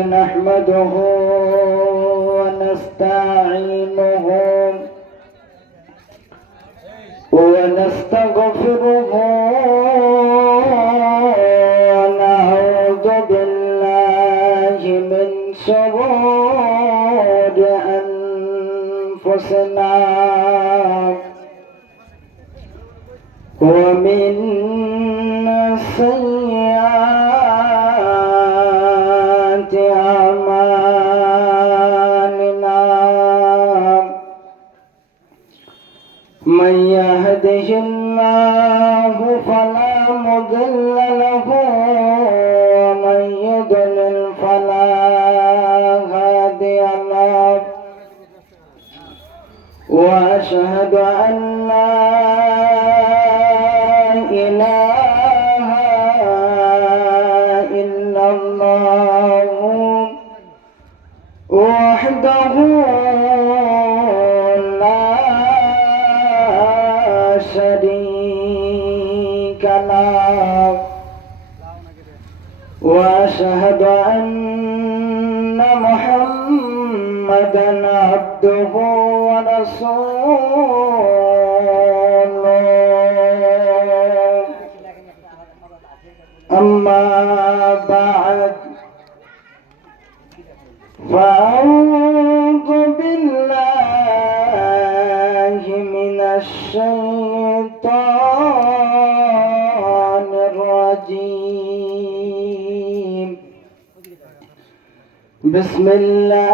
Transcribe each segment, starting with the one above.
نحمده ونستعينه ونستغفره ونعوذ بالله من شرور أنفسنا ومن سيئات أعمالنا من يهده الله فلا مضل له ومن يضلل فلا هادي له وأشهد أن لا إله إلا الله وحده لا شريك له وأشهد أن محمدا عبده ورسوله أما بعد فأعوذ بالله من الشيطان الرجيم بسم الله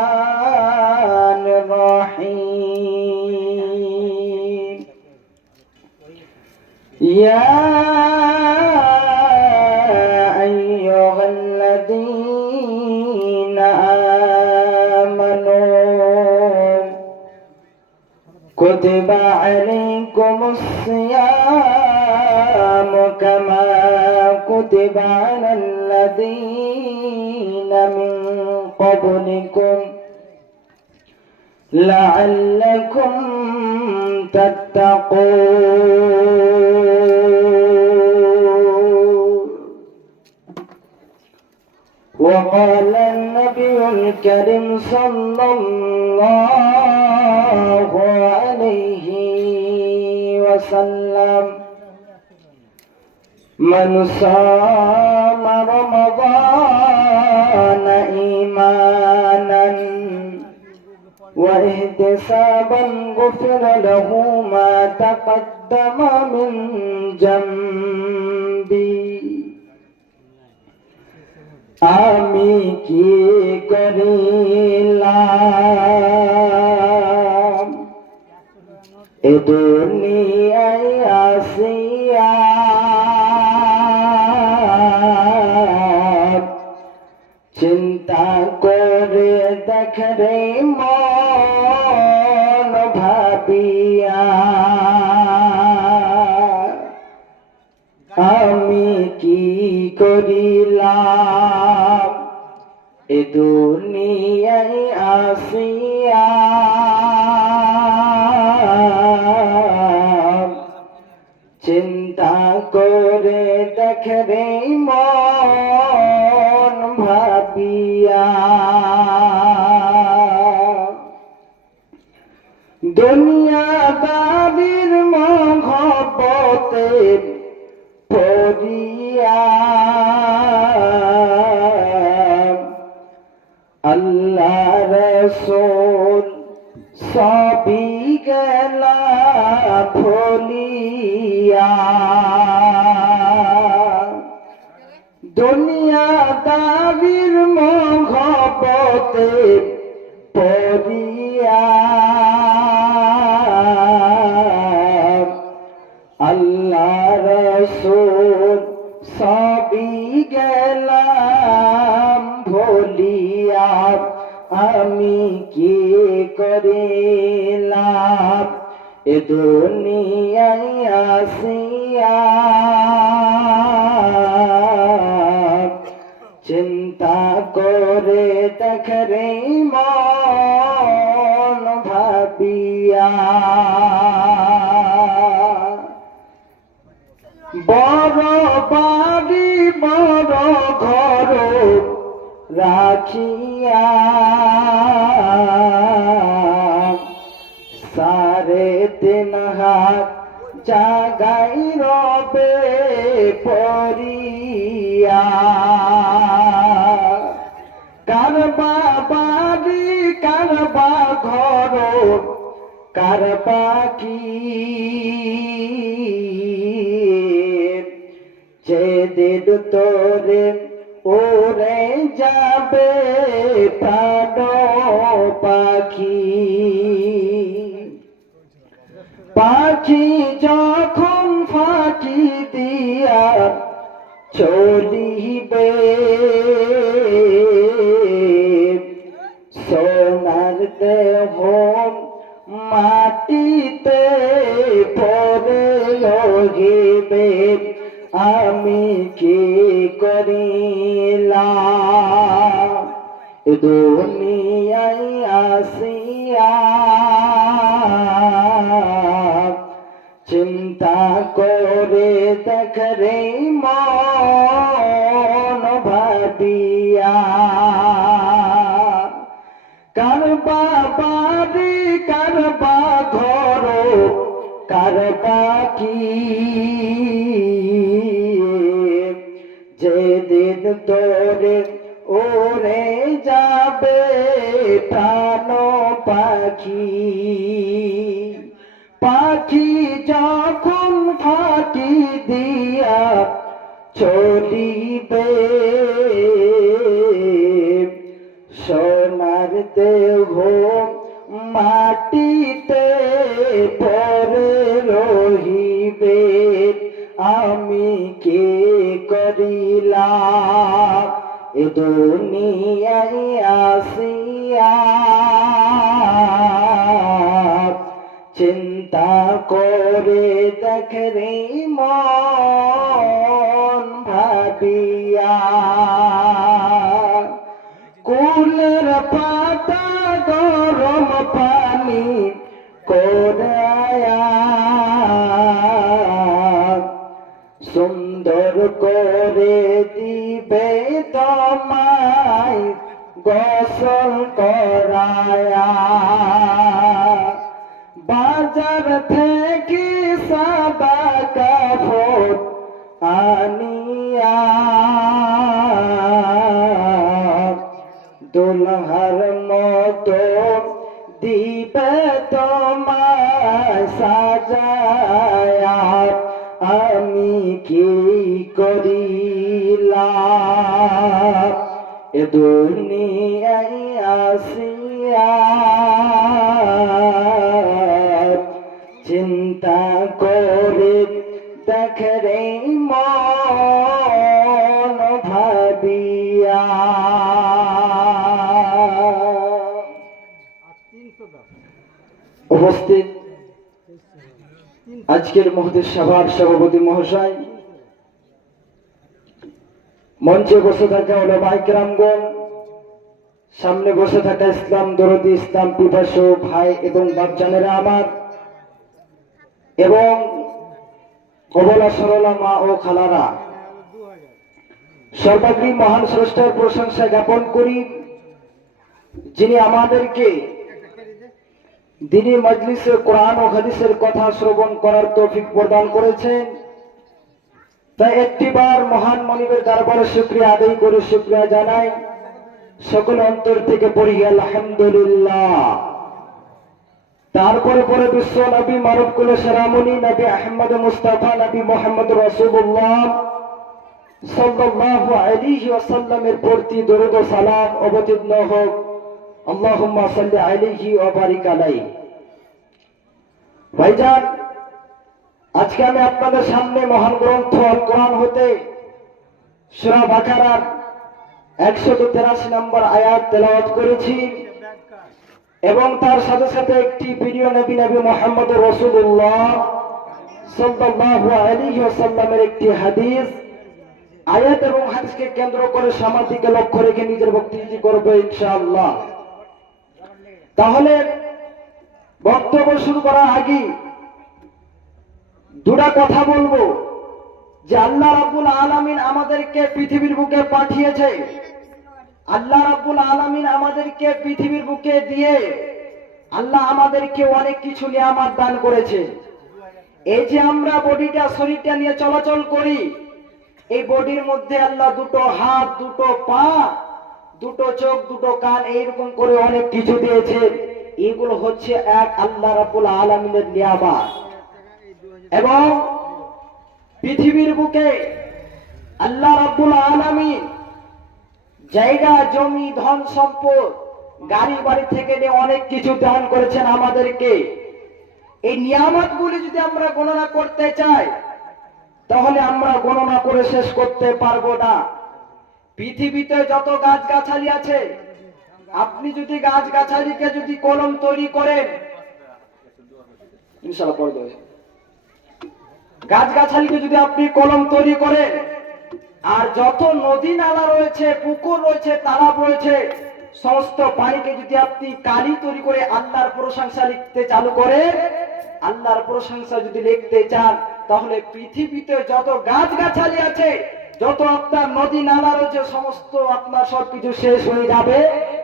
الرحمن الرحيم يا أيها الذين آمنوا كتب عليكم الصيام كما كتب على الذين من قبلكم لعلكم تتقون وقال النبي الكريم صلى الله عليه وسلم من صام رمضان إيمانا واحتسابا غفر له ما تقدم من ذنبه আমি কি করিলাম এ দুনিয়ায় আসিয়া চিন্তা করে দেখ রে মন ভাবিয়া আমি কি করিলাম এ দুনিয়ায় আসিয়া চিন্তা করে দেখ রে মন ভাবিয়া দুনিয়াদারির মহব্বতে পড়িয়া আল্লাহ রাসূল সবই গেলা ভুলিয়া দুনিয়াদারির মহব্বতে পড়িয়া আল্লাহ রাসূল সবই গেলাম ভুলিয়া আমি কি করিলাম এ দুনিয়ায় আসিয়া চিন্তা করে দেখ রে মন ভাবিয়া বড় বাড়ি বড় ঘর রাখিয়া সাড়ে 3 হাত জাগাই রবে পরিয়া কারবা বাড়ি কারবা ঘর কারবা কি যেদিন তোরে ওরে যাবে প্রাণ পাখি পাখি যখন ফাঁকি দিয়া চলিবে সোনার দেহ মাটিতে পড়ে রহিবে আমি কি করিলাম দুনিয়ায় আসিয়া চিন্তা করে দেখ রে মন ভাবিয়া কারবা বাড়ি কারবা ঘর কারবা কি যেদিন তোরে ওরে যাবে প্রাণ পাখি পাখি যখন ফাঁকি দিয়া চলিবে সোনার দেহ মাটিতে পড়ে রহিবে আমি কি করিলাম এ দুনিয়ায় আসিয়া চিন্তা করে দেখ রে মন ভাবিয়া কুলের পাতা গরম পানি করায়া সুন্দর করে দিবে তোমায় গোসল করায়া বাজার থেকে সাদা কাপড় আনিয়া দুলহার মতো দিবে তোমায় সাজায়া আমি কি করিলাম এ দুনিয়ায় আসিয়া চিন্তা করে দেখ রে মন ভাবিয়া উপস্থিত আজকের মহোদয় সভার সভাপতি মহাশয়, মঞ্চে বসে থাকা উলামায়ে কেরামগণ, সামনে বসে থাকা ইসলাম দরদি ইসলাম পিপাসু ভাই এবং বাপজানেরা আমার, এবং অবলা সরলা মা ও খালারা, সর্বাগ্রী মহান স্রষ্টার প্রশংসা জ্ঞাপন করি যিনি আমাদেরকে দ্বীনি মজলিসে কোরআন ও হাদিসের কথা শ্রবণ করার তৌফিক প্রদান করেছেন। তাই একটিবার মহান মনিবের দরবারে শুকরিয়া আদায় করে শুকরিয়া জানাই, সকল অন্তর থেকে পড়ি আলহামদুলিল্লাহ। তারপরে পরে বিশ্ব নবী মানব কুল সেরামনি নবী আহমদ মুস্তাফা নবী মোহাম্মদ রাসূলুল্লাহ সাল্লাল্লাহু আলাইহি ওয়াসাল্লামের প্রতি দরুদ ও সালাম অবতীর্ণ হোক। আল্লাহুম্মা সাল্লি আলাইহি ওয়া বারিক আলাইহি। ভাইজান, আজকে আমি আপনাদের সামনে মহান গ্রন্থ আল কোরআন হতে সূরা বাকারার 183 নম্বর আয়াত তেলাওয়াত করেছি এবং তার সাথে সাথে একটি প্রিয় নবী নবী মুহাম্মদ রাসূলুল্লাহ সাল্লাল্লাহু আলাইহি ওয়াসাল্লামের একটি হাদিস, আয়াত এবং হাদিসকে কেন্দ্র করে সমাধিকে লক্ষ্য রেখে নিজের বক্তব্য করব ইনশাআল্লাহ। তাহলে বক্তব্য শুরু করার আগে দুটা কথা বলবো। যে আল্লাহ রাব্বুল আলামিন আমাদেরকে পৃথিবীর বুকে পাঠিয়েছে, আল্লাহ রাব্বুল আলামিন আমাদেরকে পৃথিবীর বুকে দিয়ে আল্লাহ আমাদেরকে অনেক কিছু নিয়ামত দান করেছে। এই যে আমরা বডিটা শরীরটা নিয়ে চলাচল করি, এই বডির মধ্যে আল্লাহ দুটো হাত, দুটো পা, দুটো চোখ, দুটো কান, এইরকম করে অনেক কিছু দিয়েছে। এগুলো হচ্ছে এক আল্লাহ রাব্বুল আলামিনের নিয়ামত। এবং পৃথিবীর বুকে আল্লাহ রাব্বুল আলামিন জায়গা জমি ধন সম্পদ গাড়ি বাড়ি থেকে নিয়ে অনেক কিছু দান করেছেন আমাদেরকে। এই নিয়ামতগুলি যদি আমরা গণনা করতে চাই তাহলে আমরা গণনা করে শেষ করতে পারবো না। পৃথিবীতে যত গাছগাছালি আছে, আপনি যদি গাছগাছালিকে যদি কলম তৈরি করেন, ইনশাআল্লাহ পড়ে দেবে, গাছগাছালিকে যদি আপনি কলম তৈরি করেন, আর যত নদী নালা রয়েছে, পুকুর রয়েছে, তালাব রয়েছে, সমস্ত পানিকে যদি আপনি কালি তৈরি করে আল্লাহর প্রশংসা লিখতে চালু করেন, আল্লাহর প্রশংসা যদি লিখতে চান, তাহলে পৃথিবীতে যত গাছগাছালি আছে, যত আপনার নদী নালা রয়েছে, সমস্ত আপনার সবকিছু শেষ হয়ে যাবে,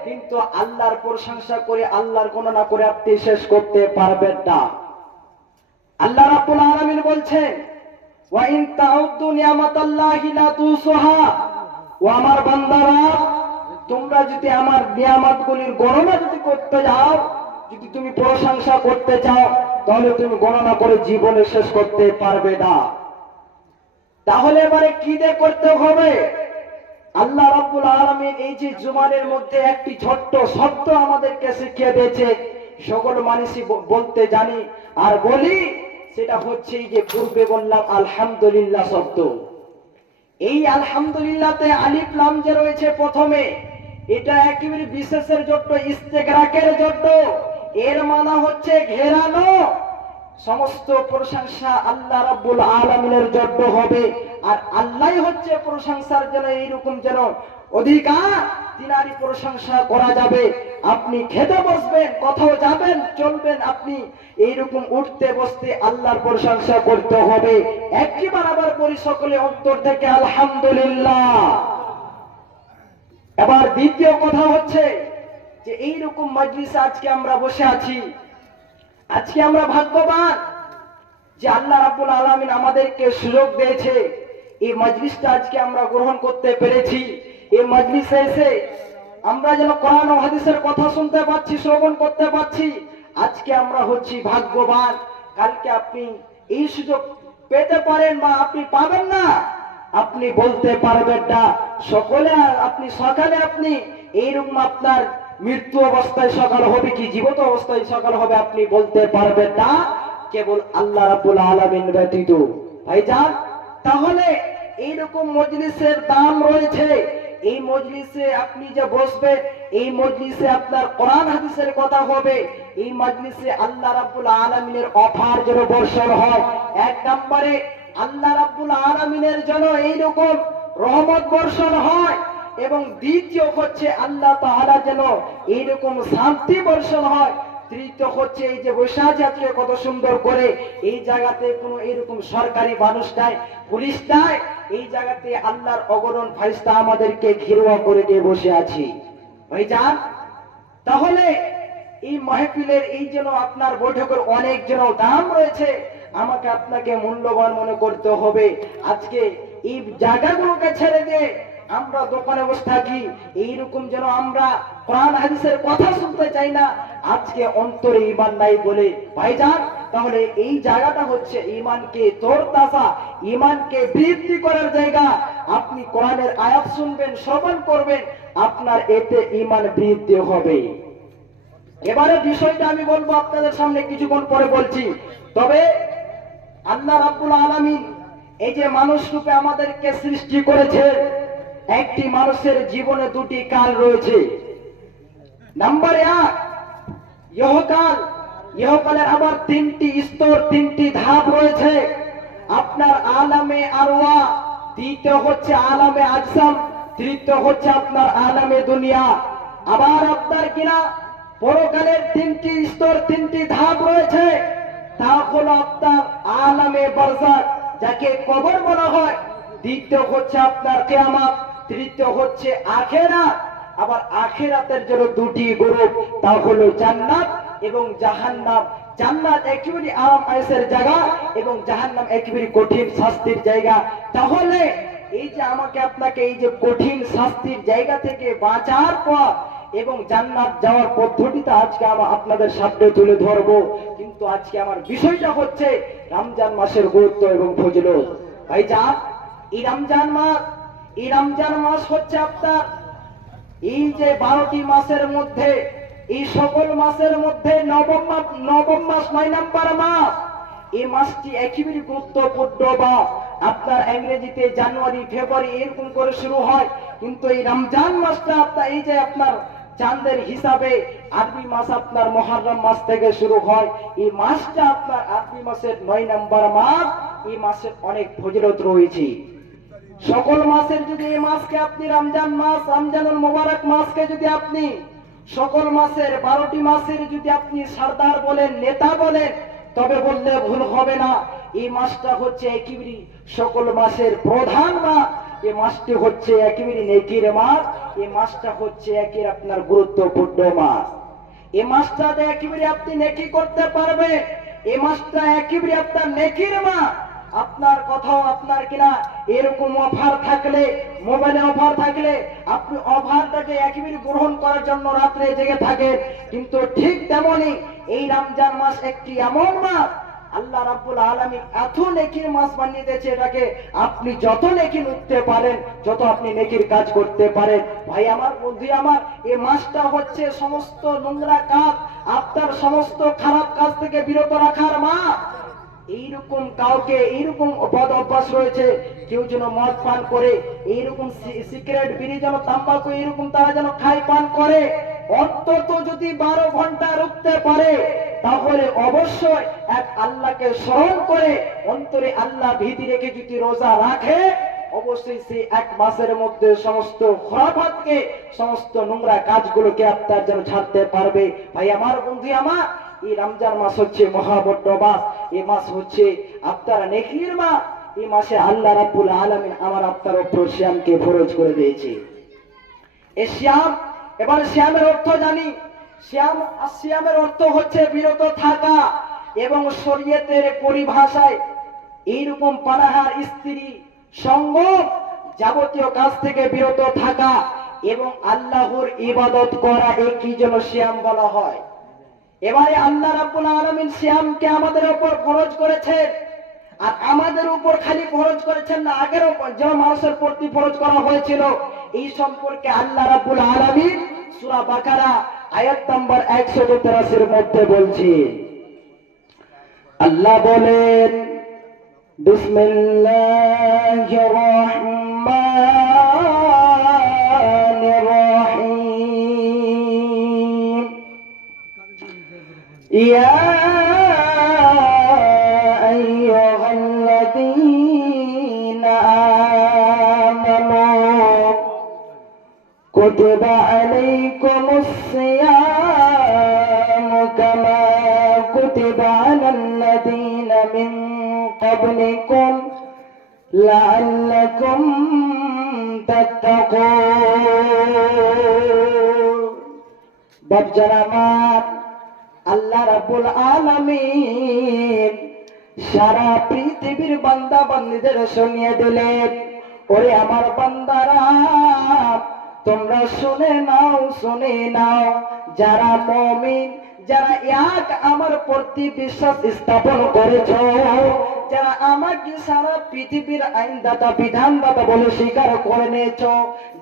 কিন্তু আল্লাহর প্রশংসা করে আল্লাহর গণনা করে আপনি শেষ করতে পারবেন না। আল্লাহ রাব্বুল আলামিন বলছেন, ওয়া ইন তাউদ্দু নিয়ামাতাল্লাহি লা তুসুহা, ও আমার বান্দারা, তোমরা যদি আমার নিয়ামতগুলির গণনা যদি করতে যাও, যদি তুমি প্রশংসা করতে চাও, তাহলে তুমি গণনা করে জীবনে শেষ করতে পারবে না। তাহলে এবারে কি দিয়ে করতে হবে? আল্লাহ রাব্বুল আলামিন এই যে জুমানের মধ্যে একটি ছোট্ট শব্দ আমাদেরকে শিখিয়ে দিয়েছে, সকল মানুষই বলতে জানি আর বলি, সেটা হচ্ছে এই যে পূর্বে বললাম আলহামদুলিল্লাহ শব্দ। এই আলহামদুলিল্লাহতে আলিফ লাম যে রয়েছে প্রথমে, এটা একেবারে বিশেষের জন্য, ইস্তেগরাকের জন্য। এর মানে হচ্ছে ঘেরানো। সমস্ত প্রশংসা আল্লাহ রাব্বুল আলামিনের জন্য হবে, আর আল্লাহই হচ্ছে প্রশংসার জন্য এইরকম যেন অধিকার, তিনারই প্রশংসা করা যাবে। আপনি খেতে বসবেন, কোথাও যাবেন, চলবেন, আপনি এইরকম উঠতে বসতে আল্লাহর প্রশংসা করতে হবে। একবার আবার বলি সকলে অন্তর থেকে আলহামদুলিল্লাহ। এবার দ্বিতীয় কথা হচ্ছে যে এইরকম মজলিসে আজকে আমরা বসে আছি, আজকে আমরা ভাগ্যবান যে আল্লাহ রাব্বুল আলামিন আমাদেরকে সুযোগ দিয়েছে, এই মজলিসটা আজকে আমরা গ্রহণ করতে পেরেছি। এই মজলিসে এসে আমরা যেন কোরআন ও হাদিসের কথা শুনতে পাচ্ছি, শ্রবণ করতে পাচ্ছি, আজকে আমরা হচ্ছি ভাগ্যবান। কালকে আপনি এই সুযোগ পেতে পারেন বা আপনি পাবেন না, আপনি বলতে পারবেন না। সকলে আপনি সকালে আপনি এইরকম আপনার মৃত্যু অবস্থায় সকাল হবে কি জীবিত অবস্থায় সকাল হবে আপনি বলতে পারবেন না, কেবল আল্লাহ রাব্বুল আলামিন ব্যতীত। ভাইজান, তাহলে এইরকম মজলিসের দাম রয়েছে। এই মজলিসে আপনি যে বসবেন, এই মজলিসে আপনার কোরআন হাদিসের কথা হবে, এই মজলিসে আল্লাহ রাব্বুল আলামিনের অফার যেন বর্ষণ হয়। এক নম্বরে আল্লাহ রাব্বুল আলামিনের যেন এইরকম রহমত বর্ষণ হয়, এবং দ্বিতীয় হচ্ছে আল্লাহ তাআলা যেন এইরকম শান্তি বর্ষণ হয়। তৃতীয় হচ্ছে এই যে বৈশাখ আজকে কত সুন্দর করে, এই জায়গাতে কোনো এরকম সরকারি মানুষ নাই, পুলিশ নাই, এই জায়গাতে আল্লাহর অগণন ফারিস্তা আমাদেরকে ঘিরোয়া করে দিয়ে বসে আছি। ভাইজান, তাহলে এই মাহফিলের এই যেন আপনার বৈঠকের অনেক যেন দাম রয়েছে, আমাকে আপনাকে মূল্যবান মনে করতে হবে। আজকে এই জায়গাগুলোকে ছেড়ে দিয়ে আমরা দোকানে বসে থাকি, এইরকম যেন আমরা কোরআন হাদিসের কথা শুনতে চাই না, আজকে অন্তরে ঈমান নাই বলে। ভাইজান, তাহলে এই জায়গাটা হচ্ছে ঈমানকে তরতাজা, ঈমানকে বৃদ্ধি করার জায়গা। আপনি কোরআনের আয়াত শুনবেন, শ্রবণ করবেন, আপনার এতে ঈমান বৃদ্ধি হবে। এবারে বিষয়টা আমি বলবো আপনাদের সামনে কিছুক্ষণ পরে বলছি। তবে আল্লাহ রাব্বুল আলামিন এই যে মানুষ রূপে আমাদেরকে সৃষ্টি করেছে, একটি মানুষের জীবনে দুটি কাল রয়েছে। নাম্বার 1 ইহকাল, ইহকালের আবার তিনটি স্তর, তিনটি ধাপ রয়েছে। আপনার আলামে আরওয়া, দ্বিতীয় হচ্ছে আলামে আজসাম, তৃতীয় হচ্ছে আপনার আলামে দুনিয়া। আবার আপনার কিনা পরকালের তিনটি স্তর, তিনটি ধাপ রয়েছে। তা হলো আপনার আলামে বারজাখ, যাকে কবর বলা হয়, দ্বিতীয় হচ্ছে আপনার কিয়ামত, তৃতীয় হচ্ছে আখিরাত। আবার আখিরাতের জন্য দুটি গ্রুপ, তা হলো জান্নাত এবং জাহান্নাম। জান্নাত একেবারে আরাম আয়েশের জায়গা এবং জাহান্নাম একেবারে কঠিন শাস্তির জায়গা। তাহলে এই যে আমাকে আপনাকে এই যে কঠিন শাস্তির জায়গা থেকে বাঁচার পর এবং জান্নাত যাওয়ার পদ্ধতিটা আজকে আমরা আপনাদের সামনে তুলে ধরবো। কিন্তু আজকে আমার বিষয়টা হচ্ছে রমজান মাসের গুরুত্ব এবং ফজিলত। ভাইজান, এই রমজান মাস হচ্ছে আপনার এই যে 12টি মাসের মধ্যে, এই সকল মাসের মধ্যে নবম মাস 9 নম্বর মাস। এই মাসটি একেবারে গুরুত্বপূর্ণ, বা আপনার ইংরেজিতে জানুয়ারি ফেব্রুয়ারি এরকম করে শুরু হয়, কিন্তু এই রমজান মাসটা আপনার এই যে আপনার চাঁদের হিসাবে আরবি মাস আপনার মুহররম মাস থেকে শুরু হয়। এই মাসটা আপনার আরবি মাসের 9 নম্বর মাস। এই মাসের অনেক ফজিলত রয়েছে। সকল মাসের যদি এই মাসকে আপনি রমজান মাস, রমজানুল মুবারক মাসকে যদি আপনি সকল মাসের 12টি মাসের যদি আপনি সরদার বলেন, নেতা বলেন, তবে বললে ভুল হবে না। এই মাসটা হচ্ছে একেবারে সকল মাসের প্রধান মাস। এই মাসটি হচ্ছে একেবারে নেকির মাস। এই মাসটা হচ্ছে একের আপনার গুরুত্বপূর্ণ মাস। এই মাসটাতে একেবারে আপনি নেকি করতে পারবেন। এই মাসটা একেবারে আপনার নেকির মাস। আপনার কথাও আপনার কিনা এরকম অফার থাকলে, মোবাইলে অফার থাকলে আপনি অফারটাকে একেবারে গ্রহণ করার জন্য রাত্রে জেগে থাকেন। কিন্তু ঠিক তেমনি এই রমজান মাস একটি এমন মাস, আল্লাহ রাব্বুল আলামিন এত নেকির মাস বানিয়ে দিয়েছে এটাকে। আপনি যত নেকি উঠতে পারেন, যত আপনি নেকির কাজ করতে পারেন, ভাই আমার, বন্ধু আমার, এই মাসটা হচ্ছে সমস্ত নোংরা কাজ, আপনার সমস্ত খারাপ কাজ থেকে বিরত রাখার মাস। এইরকম কাউকে এইরকম বদ অভ্যাস রয়েছে, কেউ যেন মদ পান করে, এইরকম সিগারেট, বিড়ি যেন, তাম্বাকু এইরকম তারা যেন খাই পান করে, অন্তত যদি 12 ঘন্টা রুখতে পারে, তাহলে অবশ্যই এক আল্লাহকে স্মরণ করে অন্তরে আল্লাহ ভীতি রেখে যদি রোজা রাখে, অবশ্যই সে এক মাসের মধ্যে সমস্ত খরাফাতকে, সমস্ত নোংরা কাজগুলোকে আপনার যেন ছাড়তে পারবে। ভাই আমার, বন্ধু আমার, এই রমজান মাস হচ্ছে মহাবড় মাস। এই মাস হচ্ছে আপনার নেকির মাস। এই মাসে আল্লাহ রাব্বুল আলামিন আমার আপনার উপর সিয়ামকে ফরজ করে দিয়েছে। এই সিয়াম, এবার সিয়ামের অর্থ জানি। সিয়ামের অর্থ হচ্ছে বিরত থাকা এবং শরীয়তের পরিভাষায় এইরকম পানাহার, স্ত্রী সঙ্গ, যাবতীয় কাজ থেকে বিরত থাকা এবং আল্লাহর ইবাদত করা, একই জন্য সিয়াম বলা হয়। এবারে আল্লাহ রাব্বুল আলামিন সিয়ামকে আমাদের উপর ফরজ করেছেন। আর আমাদের উপর খালি ফরজ করেছেন না, আগের যে মানুষের প্রতি ফরজ করা হয়েছিল, এই সম্পর্কে আল্লাহ রাব্বুল আলামিন সূরা বাকারা আয়াত নম্বর 183 এর মধ্যে বলছি। আল্লাহ বলেন, বিসমিল্লাহির রহমানির রহিম। ইয়া আইয়ুহাল্লাযীনা আমানু কুতিবা আলাইকুমুস সিয়ামু কামা কুতিবা আলাল্লাযীনা মিন ক্বাবলিকুম লাআল্লাকুম তাত্তাকুন। বাচ্চারা আমার, আল্লাহ রাব্বুল আলামিন সারা পৃথিবীর বান্দা বান্দীদের শুনিয়ে দিলেন, ওরে আমার বান্দারা, তোমরা শুনে নাও, যারা মুমিন, যারা এক আমার প্রতি বিশ্বাস স্থাপন করেছ, যারা আমাকে সারা পৃথিবীর আইনদাতা, বিধানদাতা বলে স্বীকার করে নিয়েছ,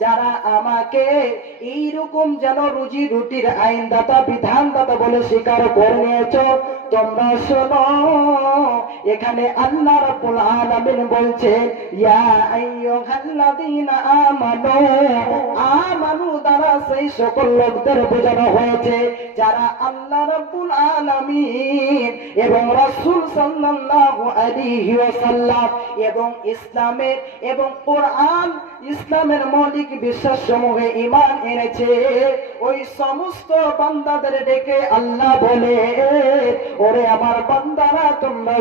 যারা আমাকে এইরকম যেন রুজি রুটির আইনদাতা, বিধানদাতা বলে স্বীকার করে নিয়েছ, তোমরা শোনো। এখানে আল্লাহ রাব্বুল আলামিন বলছে, ইয়া আইয়ুহাল্লাযীনা আমানু, আমানু দ্বারা সেই সকল লোকদের বোঝানো হয়েছে যারা আল্লাহ রাব্বুল আলামিন এবং রাসূল সাল্লাল্লাহু আলাইহি আলাইহি ওয়াসাল্লাম এবং কোরআন ইসলামের মৌলিক বিশ্বাসসমূহে ঈমান এনেছে, ওই সমস্ত বান্দাদের ডেকে আল্লাহ বলে, ওরে আমার বান্দারা তোমরা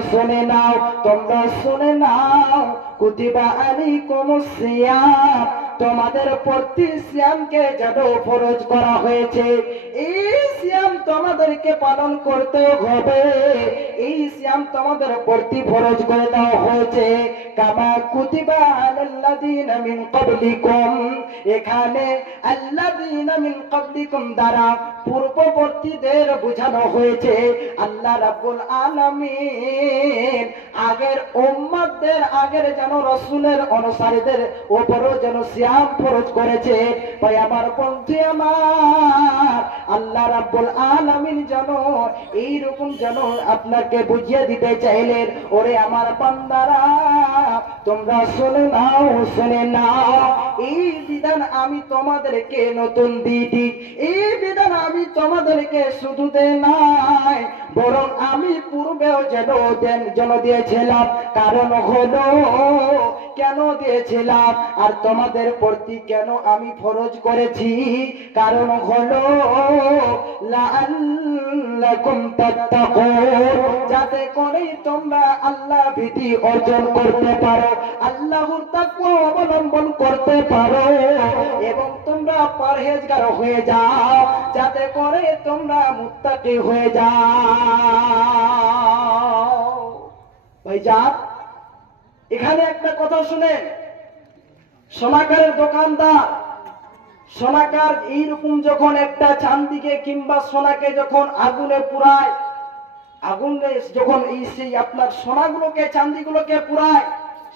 শুনে নাও কুতিবা আলাইকুমুস সিয়াম, তোমাদের প্রতি সিয়ামকে যেন ফরজ করা হয়েছে, এই সিয়াম তোমাদেরকে পালন করতে হবে, এই সিয়াম তোমাদের প্রতি ফরজ করে দেওয়া হয়েছে, কামা কুতিবা আলাল্লাযীনা মিন ক্বাবলিকুম, এখানে আল্লাযীনা মিন ক্বাবলিকুম দ্বারা পূর্ববর্তীদের বোঝানো হয়েছে। আল্লাহ রাব্বুল আলামিন আগের উম্মতদের, আগের যেন রাসূলের অনুসারীদের উপরও যেন সিয়াম ফরজ করেছে। ভাই আমার বন্ধু আমার, আল্লাহ রাব্বুল আলামিন যেন এইরকম যেন আপনাকে বুঝিয়ে দিতে চাইলেন, ওরে আমার বান্দারা তোমরা শুনে নাও, এই বিধান আমি তোমাদেরকে নতুন দিই, এই বিধান আমি তোমাদেরকে শুধু দেই নাই, বরং আমি পূর্বেও যেন দিয়েছিলাম, কারণ হলো কেন দিয়েছিলাম আর তোমাদের প্রতি কেন আমি ফরজ করেছি, কারণ হলো লাআল্লাকুম তাত্তাকুন, যাতে করে তোমরা আল্লাহ ভীতি অর্জন করতে পারো, আল্লাহর তাকওয়া অবলম্বন করতে পারো এবং তোমরা পরহেজগার হয়ে যাও, যাতে করে তোমরা মুত্তাকি হয়ে যাও। ভাইজান, এখানে একটা কথা শুনেন, সোনাকারের দোকানদার, সোনাকার এইরকম যখন একটা চান্দিকে কিংবা সোনাকে যখন আগুনে পুরায়, আগুনে যখন সেই আপনার সোনাগুলোকে চান্দিগুলোকে পুরায়,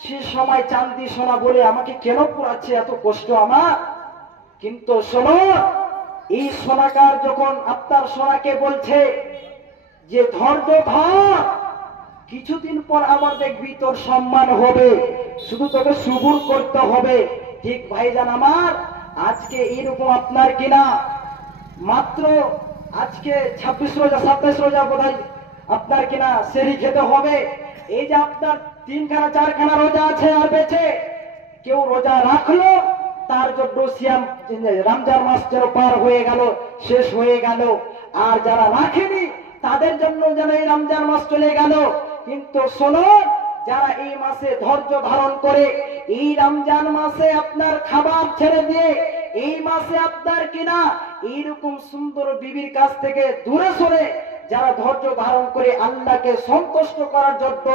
সে সময় চান্দি সোনা বলে আমাকে কেন পুরাচ্ছে, এত কষ্ট আমার। কিন্তু শোনো, এই সোনাকার যখন আপনার সোনাকে বলছে যে ধৈর্য ধর, কিছুদিন পর আবার দেখবি তোর সম্মান হবে, শুধু তোকে সবুর করতে হবে। ঠিক ভাইজান আমার, আজকে এইরকম আপনার কিনা মাত্র আজকে 26 রোজা 27 রোজা বোধহয় আপনার কিনা সেরি খেতে হবে, এই যে আপনার 3খানা 4খানা রোজা আছে আর বেঁচে, কেউ রোজা রাখলো তার জন্য সিয়াম রমজান মাস যেন পার হয়ে গেল, শেষ হয়ে গেল, আর যারা রাখেনি তাদের জন্য যেন এই রমজান মাস চলে গেল। কিন্তু শোনো, যারা এই মাসে ধৈর্য ধারণ করে, এই রমজান মাসে আপনার খাবার ছেড়ে দিয়ে, এই মাসে আপনার কিনা এইরকম সুন্দর বিবির কাছ থেকে দূরে সরে যারা ধৈর্য ধারণ করে আল্লাহকে সন্তুষ্ট করার জন্য,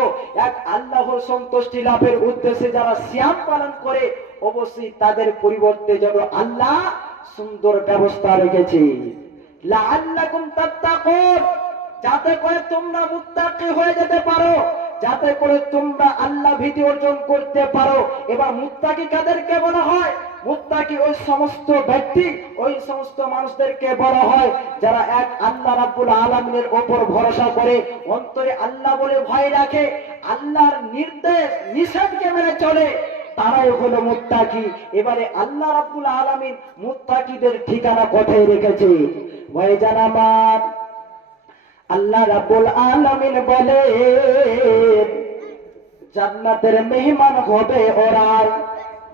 এক আল্লাহর সন্তুষ্টি লাভের উদ্দেশ্যে যারা সিয়াম পালন করে, অবশ্যই তাদের পরিবর্তে যেন আল্লাহ সুন্দর ব্যবস্থা রেখেছে, লাআল্লাকুম তাত্তাকুন, যাতে করে তোমরা মুত্তাকি হয়ে যেতে পারো, যাতে করে তোমরা আল্লাহ ভীতি অর্জন করতে পারো। এবার মুত্তাকি কাদেরকে বলা হয়? মুত্তাকি ওই সমস্ত ব্যক্তি, ওই সমস্ত মানুষদেরকে বলা হয় যারা এক আল্লাহ রাব্বুল আলামিনের উপর ভরসা করে, অন্তরে আল্লাহ বলে ভয় রাখে, আল্লাহর নির্দেশ নিষেধকে মেনে চলে, তারাই হলো মুত্তাকি। এবারে আল্লাহ রাব্বুল আলামিন মুত্তাকিদের ঠিকানা কোথায় রেখেছে? ভাইজান আমার, আল্লাহ রাব্বুল আলামিন বলে জান্নাতের মেহমান হবে ওরাই,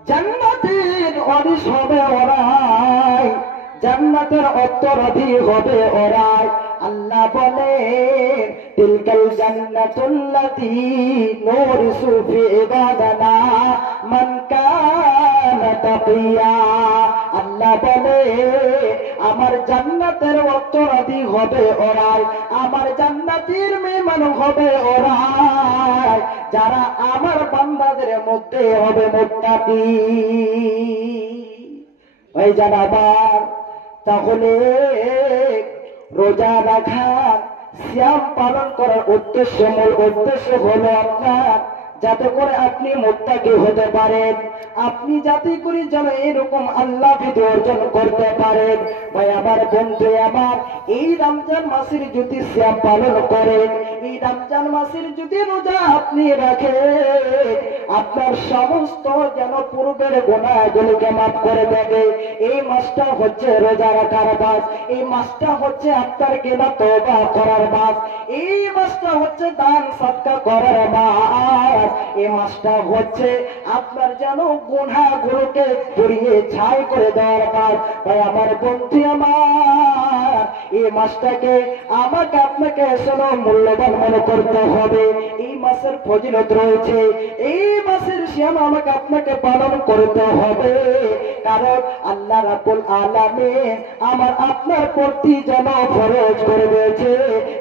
জান্নাতের ওয়ারিস হবে ওরাই, জান্নাতের উত্তরাধী হবে ওরাই। আল্লাহ বলে তিলকাল জান্নাতুল্লাতী নুরিসু ফি ইবাদানা মান কানা তাকিয়া। আল্লাহ বলে আমার জান্নাতের উত্তরাধী হবে ওরাই, আমার জান্নাতের মেহমান হবে ওরাই, যারা আমার বান্দাদের মধ্যে হবে মুত্তাকি। ওই জানাবার, তাহলে রোজা রাখা, সিয়াম পালন করার উদ্দেশ্য, মূল উদ্দেশ্য হলো আপনার যাতে করে আপনি মুত্তাকি হতে পারেন, আপনি যাতে করে যেন এরকম আল্লাহ ভীতি অর্জন করতে পারেন। ভাই আমার বন্ধু আমার, এই রমজান মাসের যদি সিয়াম পালন করেন, এই রমজান মাসের যদি রোজা আপনি রাখেন, আপনার সমস্ত যেন পূর্বের গুনাহগুলোকে মাফ করে দেবে। এই মাসটা হচ্ছে রোজা রাখার মাস, এই মাসটা হচ্ছে আপনার কেনা তওবা করার মাস, এই মাসটা হচ্ছে দান সদকা করার মাস, এই মাসটা হচ্ছে আপনার যেন গুনাহগুলোকে জড়িয়ে ছাই করে দেওয়ার মাস। ভাই আমার বন্ধু আমার, এই মাসটাকে আমাকে আপনাকে শোনো মূল্যবান মনে করতে হবে। এই মাসের ফজিলত রয়েছে, এই মাসের সিয়াম আমাকে আপনাকে পালন করতে হবে, কারণ আল্লাহ রাব্বুল আলামিন আমার আপনার প্রতি যেন ফরজ করে দিয়েছে,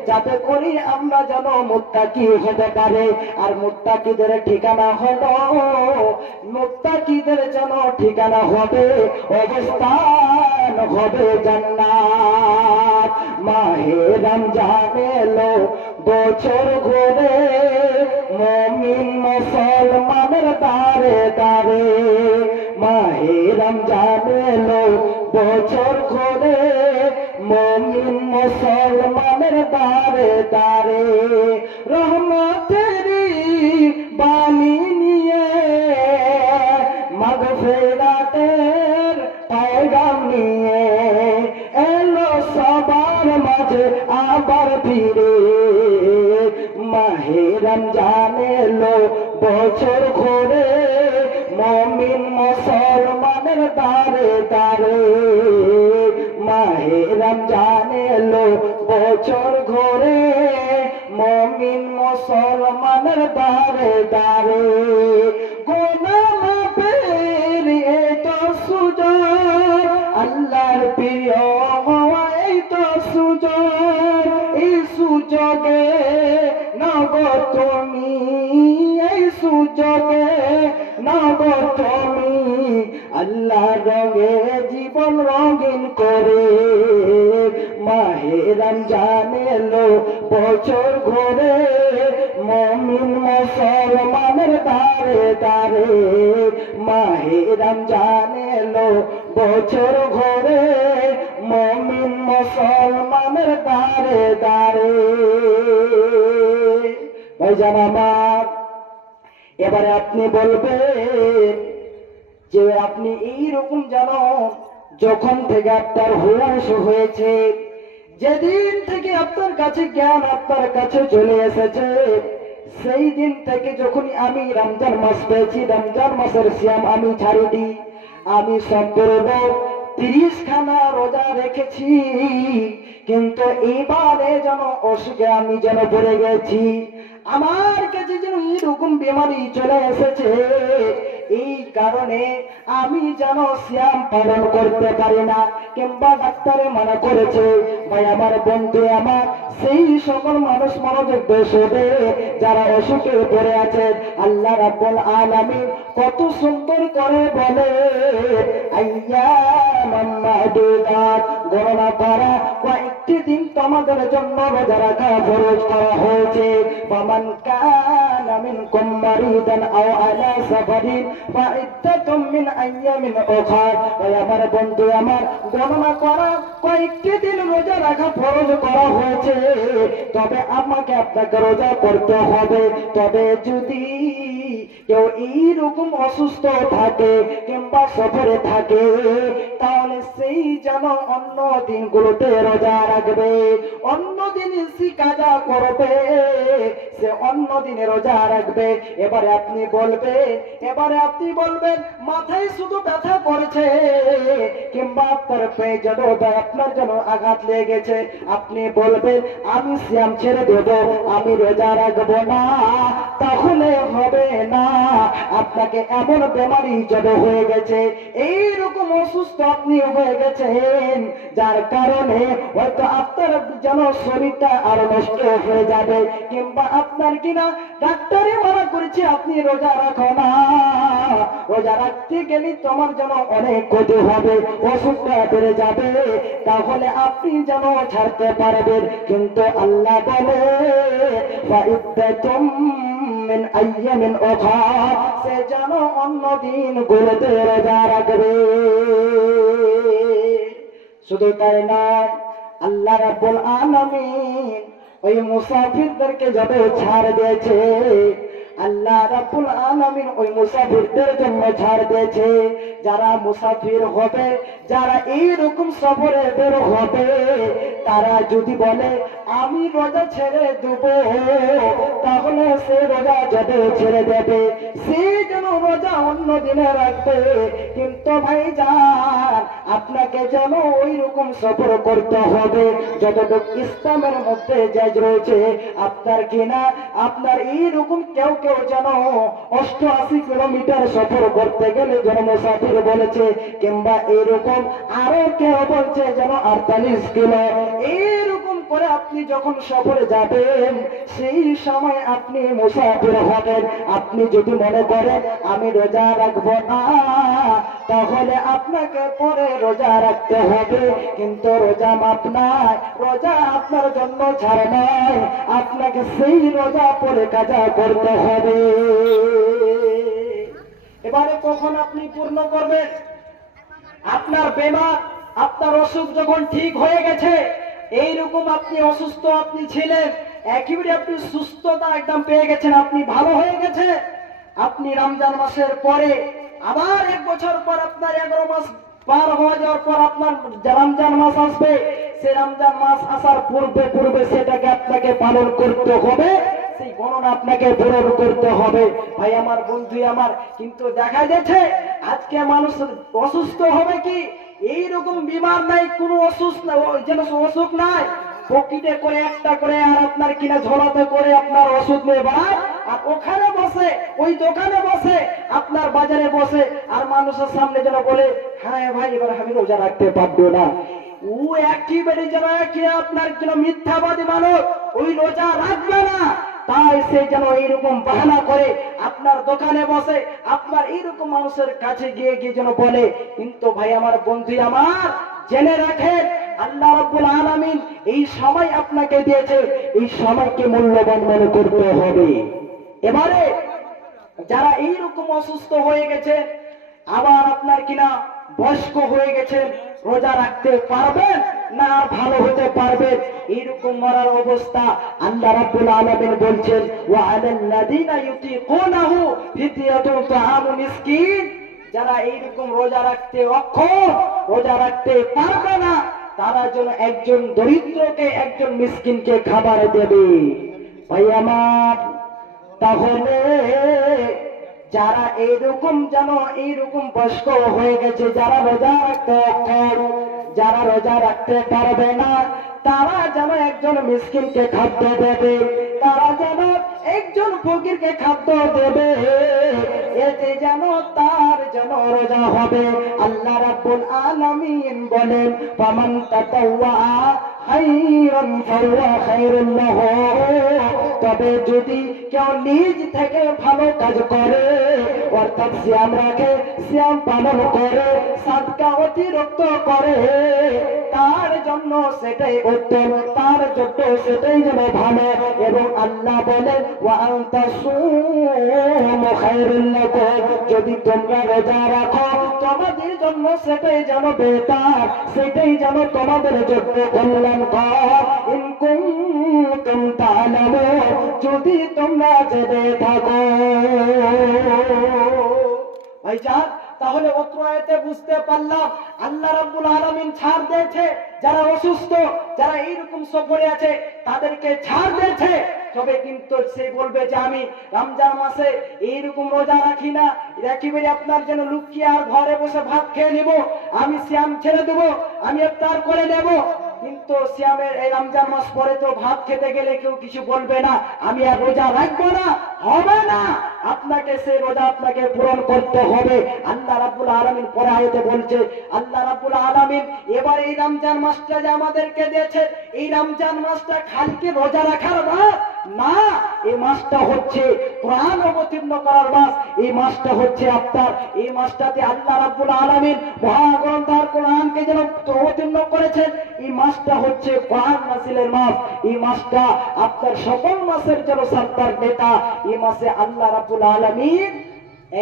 যাতে করে আমরা যেন মুত্তাকি হতে পারে। আর মুত্তাকিদের ঠিকানা হলো, মুত্তাকিদের যেন ঠিকানা হবে, অবস্থান হবে জান্নাত। মাহে রমজান এলো, বছর ঘুরে, মুমিন মুসলমানের দারে দারে। মাহে রমজান এলো, বছর ঘুরে, মুমিন মুসলমানের দারে দারে। রহমতেরি বাণী নিয়ে, মাগফিরাতের পয়গাম নিয়ে এলো সবার মাঝে আবার ফিরে। মাহে রমজান এলো, বছর ঘুরে, মুমিন মুসলমানের দারে দারে। মাহে রমজান এলো, বছর ঘুরে, মুমিন মুসলমানের দারে দারে। গুনাহ মাফের এই তো সুযোগ, আল্লাহর প্রিয় হওয়া এই তো সুযোগ, এই সুযোগে নগো তুমি, এই সুযোগে নগো তুমি, আল্লাহ রঙে জীবন রঙিন করে। মাহে রমজান এলো, বছর ঘুরে, মুমিন মুসলমানের দারে দারে। মাহে রমজান এলো, বছর ঘুরে, মুমিন মুসলমানের দারে দারে। ভাইজান আমার, এবারে আপনি বলবেন যে আপনি এইরকম যেন যখন থেকে আপনার হুঁশ হয়েছে, যেদিন থেকে আপনার কাছে জ্ঞান আপনার কাছে চলে এসেছে, সেই দিন থেকে যখনই আমি রমজান মাস পেয়েছি, রমজান মাসের সিয়াম আমি ছাড়িনি, আমি সম্পূর্ণ 30 খানা রোজা রেখেছি, কিন্তু এবারে যেন অসুখে আমি যেন পড়ে গেছি। আমার কাছে যেন এরকম বেমারি চলে এসেছে, এই কারণে আমি যেন সিয়াম পালন করতে পারি না, কিংবা ডাক্তারে মানা করেছে। ভাই আমার বন্ধু আমার, সেই সকল মানুষ মনোযোগ দেশে যারা অসুখে পড়ে আছেন, আল্লাহ রাব্বুল আলামিন কত সুন্দর করে বলে, আইয়ামান মাদুদাত, গণনা করা কয়েকটি দিন তোমাদের জন্য রোজা রাখা ফরজ করা হয়েছে। ফামান কানা মিনকুম মারিদান আও আলা সাফারিন ফাইদ্দাতুম মিন আইয়ামিন উখরা। ওই আমার বন্ধু আমার, গণনা করা কয়েকটি দিন রোজা রাখা ফরজ করা হয়েছে, তবে আমাকে আপনাকে রোজা করতে হবে। তবে যদি কেউ এইরকম অসুস্থ থাকে কিংবা সফরে থাকে, তাহলে সেই যেন অন্য দিনগুলোতে রোজা রাখবে, অন্য দিন সে কাজা করবে, সে অন্য দিনে রোজা রাখবে। এবারে আপনি বলবেন মাথায় শুধু ব্যথা করেছে, কিংবা আপনার পেয়ে যেন আপনার যেন আঘাত লেগেছে, আপনি বলবেন আমি সিয়াম ছেড়ে দেব, আমি রোজা রাখবো না, তাহলে হবে না। আপনাকে এমন বেমারি যেন হয়ে গেছে, এইরকম অসুস্থ আপনি হয়ে গেছেন, যার কারণে হয়তো আপনার যেন শরীরটা আরো নষ্ট হয়ে যাবে, কিংবা আপনার কিনা ডাক্তারে মানা করেছে আপনি রোজা রাখো না, রোজা রাখতে গেলে তোমার যেন অনেক ক্ষতি হবে, অসুখটা বেড়ে যাবে, তাহলে আপনি যেন ছাড়তে পারবেন। কিন্তু আল্লাহ বলে ফাইদ্দাতুম মিন আইয়ামিন উখরা, সে যেন অন্য দিনগুলোতে রোজা রাখবে। শুধু তাই নয়, আল্লাহ রাব্বুল আলামিন ওই মুসাফিরদেরকে যাবে ছাড় দিয়েছে, আল্লাহ রাব্বুল আলামিন ওই মুসাফিরদের জন্য ছাড় দিয়েছে। যারা মুসাফির হবে, যারা এইরকম সফরে বের হবে, তারা যদি বলে আমি রোজা ছেড়ে দেব, তাহলে সে রোজা যাবে ছেড়ে দেবে, সে যেন রোজা অন্য দিনে রাখবে। কিন্তু ভাইজান, আপনাকে যেন ওই রকম সফর করতে হবে যতটুকু ইসলামের মধ্যে জায়েজ রয়েছে। আপনার কিনা আপনার এইরকম কেউ কেউ যেন 88 কিলোমিটার সফর করতে গেলে যেন মুসাফির বলেছে, কিংবা এরকম আরো কেউ বলছে যেন 48 কিলো। এইরকম করে আপনি যখন সফরে যাবেন, সেই সময় আপনি মুসাফির হবেন। আপনি যদি মনে করেন আমি রোজা রাখবো না, তাহলে আপনাকে পরে রোজা রাখতে হবে, কিন্তু রোজা মাপ নাই, রোজা আপনার জন্য ছাড় নয়, আপনাকে সেই রোজা পরে কাজা করতে হবে। এবারে কখন আপনি পূর্ণ করবেন? আপনার বেমার, আপনার অসুখ যখন ঠিক হয়ে গেছে, এইরকম আপনি অসুস্থ আপনি ছিলেন, একেবারে আপনি সুস্থতা একদম পেয়ে গেছেন, আপনি ভালো হয়ে গেছে, আপনি রমজান মাসের পরে আবার 1 বছর পর আপনার 11 মাস পার হয়ে যাওয়ার পর আপনার রমজান মাস আসবে। সেই রমজান মাস আসার পূর্বে পূর্বে সেটাকে আপনাকে পালন করতে হবে, সেই গণনা আপনাকে পূরণ করতে হবে। ভাই আমার, বন্ধু আমার, কিন্তু দেখা যাচ্ছে আজকে মানুষ অসুস্থ হবে কি, এইরকম বিমার নাই, কোনো অসুখ নাই, পকেটে করে একটা করে আর আপনার কিনা ঝোলাতে করে আপনার ওষুধ নিয়ে বেড়ায়, আর ওখানে বসে ওই দোকানে বসে আপনার বাজারে বসে আর মানুষের সামনে যেন বলে হ্যাঁ ভাই এবার আমি রোজা রাখতে পারবো না। ও একেবারে যেন আপনার যেন মিথ্যাবাদী মানুষ, ওই রোজা রাখবে না, তাই সে যেন এইরকম বাহানা করে আপনার দোকানে বসে আপনার এইরকম মানুষের কাছে গিয়ে গিয়ে যেন বলে। কিন্তু ভাই আমার, বন্ধু আমার, জেনে রাখেন আল্লাহ রাব্বুল আলামিন এই সময় আপনাকে দিয়েছে, এই সময়কে মূল্যবান মনে করতে হবে। এবারে যারা এইরকম অসুস্থ হয়ে গেছে, আবার আপনার কিনা বয়স্ক হয়ে গেছে, রোজা রাখতে পারবেন না ভালো হতে পারবেন, এইরকম মরার অবস্থা, আল্লাহ রাব্বুল আলামিন বলছেন ওয়া আলাল্লাযিনা ইউতিকুনাহু ফিদিয়াতুন তাআমু মিসকিন, যারা এইরকম রোজা রাখতে অক্ষম, রোজা রাখতে পারবে না, তারা যেন একজন দরিদ্রকে, একজন মিসকিনকে খাবার দেবে। ভাই আমার, তাহলে যারা এইরকম যেন এইরকম বয়স্ক হয়ে গেছে, যারা রোজা রাখতে অক্ষম, যারা রোজা রাখতে পারবে না, তারা যেন একজন মিসকিনকে খাদ্য দেবে, তারা যেন একজন ফকিরকে খাদ্য দেবে, এতে যেন তার যেন রোজা হবে। আল্লাহ রাব্বুল আলামিন বলেন ফামান তাতাওয়া খায়রান ফাহুয়া খায়রুন লাহু, তবে যদি কেউ নিজ থেকে ভালো কাজ করে, অর্থাৎ সিয়াম রাখে, সিয়াম পালন করে, সাদকা অতিরিক্ত করে, তার জন্য সেটাই উত্তম, তার জন্য সেটাই যেন ভালো। এবং আল্লাহ বলেন ওয়া আনতাসুমু খায়রুল লাকুম, যদি তোমরা রোজা রাখো তোমাদের জন্য সেটাই যেন বেহতর, সেটাই যেন তোমাদের জন্য কল্যাণকর। ইন কুনতুম তা'লামুন, যদি তোমরা জেনে থাকো। ভাইজান, তাহলে অত্র আয়াতে বুঝতে পারলাম আল্লাহ রাব্বুল আলামিন ছাড় দিয়েছে, যারা অসুস্থ, যারা এইরকম সফরে আছে তাদেরকে ছাড় দিয়েছে। তবে কিন্তু সে বলবে যে আমি রমজান মাসে এইরকম রোজা রাখি না, একেবারে আপনার যেন লুকিয়ে আর ঘরে বসে ভাত খেয়ে নিব, আমি সিয়াম ছেড়ে দেবো, আমি ইফতার করে নেব, কিন্তু সিয়ামের এই রমজান মাস পরে তো ভাত খেতে গেলে কেউ কিছু বলবে না, আমি আর রোজা রাখবো না, হবে না। আপনাকে সেই রোজা আপনাকে পূরণ করতে হবে। আল্লাহ রাব্বুল আলামিন পরে আয়াতে বলছে, আল্লাহ রাব্বুল আলামিন এবার এই রমজান মাসটা যে আমাদেরকে দিয়েছে, এই রমজান মাসটা খালি কি রোজা রাখার মাস না, এই মাসটা হচ্ছে কোরআন অবতীর্ণ করার মাস। এই মাসটা হচ্ছে আপনার, এই মাসটাতে আল্লাহ রাব্বুল আলামিন মহাগ্রন্থ কোরআনকে যেন অবতীর্ণ করেছেন। এই মাসটা হচ্ছে কোরআন নাযিলের মাস। এই মাসটা আপনার সকল মাসের যেন সরদার নেতা। এই মাসে আল্লাহ রাব্বুল আলামিন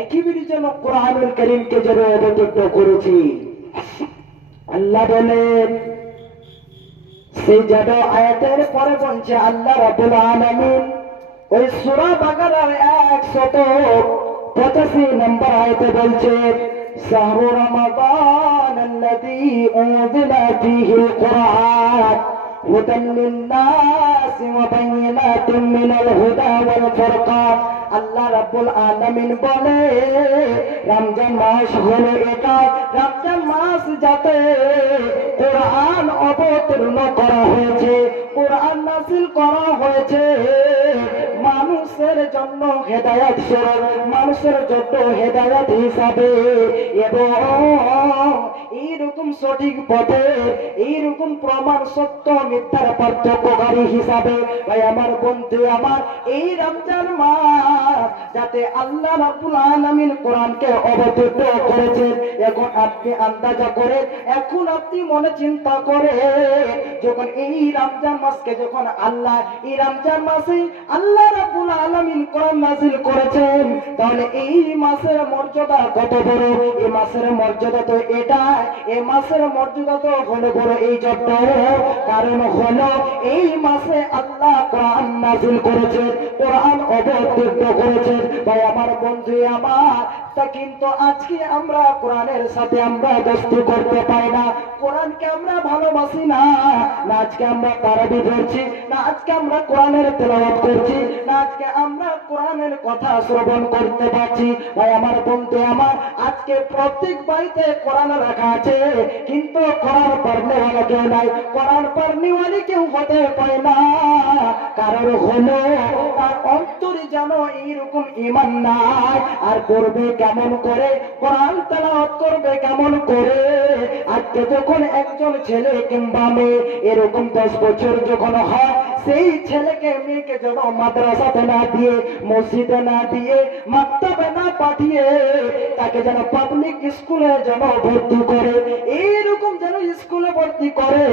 একেবারে যেন কোরআনুল কারীমকে যেন অবতীর্ণ করেছি। আল্লাহ বলেন, সেই যেন আয়াতের পরে বলছে আল্লাহ রাব্বুল আলামিন ওই সূরা বাকারার 185 নম্বর আয়াতে বলছে, শাহরু রমাদান আল্লাযী উনজিলা ফীহিল কুরআন হুদান লিন-নাস ওয়া বায়িনাতিন মিনাল হুদা ওয়াল ফুরকান। আল্লাহ রাব্বুল আলামিন বলে, রমজান মাস হলো এটা, রমজান মাস যাতে কোরআন অবতীর্ণ করা হয়েছে, কোরআন নাযিল করা হয়েছে মানুষের জন্য হেদায়েত স্বরূপ, মানুষের জন্য হেদায়েত হিসাবে, এবং এইরকম সঠিক পথে এইরকম প্রমাণ সত্য মিথ্যার পার্থক্যকারী হিসাবে। ভাই আমার বন্ধু আমার, এই রমজান মাস যাতে আল্লাহ রাব্বুল আলামিন কোরআনকে অবতীর্ণ করেছেন। এখন আপনি আন্দাজা করেন, এখন আপনি মনে চিন্তা করে, যখন এই রমজান মাসকে যখন আল্লাহ এই রমজান মাসে আল্লাহ রাব্বুল আলামিন কোরআন নাযিল করেছেন, তাহলে এই মাসের মর্যাদা কত বড়। এই মাসের মর্যাদা তো এটা, এই মাসের মর্যাদা তো হলো বড় এই জন্য, কারণ হলো এই মাসে আল্লাহ কোরআন নাযিল করেছেন, কোরআন অবতীর্ণ করেছেন। ভাই আমার বন্ধু আমার, তা কিন্তু আজকে আমরা কোরআনের সাথে আমরা দোস্তি করতে পাই না, কোরআনকে আমরা ভালোবাসি না, না আজকে আমরা তারাবি ধরছি, না আজকে আমরা কোরআনের তেলাওয়াত করছি, না আজকে আমরা কোরআনের কথা শ্রবণ করতে পারছি। ভাই আমার বন্ধু আমার, আজকে প্রত্যেক বাড়িতে কোরআন রাখা আছে, কিন্তু কোরআন পড়নেওয়ালা কেউ নাই, কোরআন পড়নেওয়ালি কেউ হতে পারে না। কারণ হলো তার অন্তরে যেন এইরকম ঈমান নাই। আর করবে কেমন করে, কোরআন তেলাওয়াত করবে কেমন করে? আজকে যখন একজন ছেলে কিংবা মেয়ে এরকম 10 বছর যখন হয়, সেই ছেলেকে মেয়েকে যেন মাদ্রাসাতে না দিয়ে, মসজিদে না দিয়ে, মাকতাবে না পাঠিয়ে তাকে যেন পাবলিক স্কুলে যেন ভর্তি করে, এইরকম যেন স্কুলে ভর্তি করে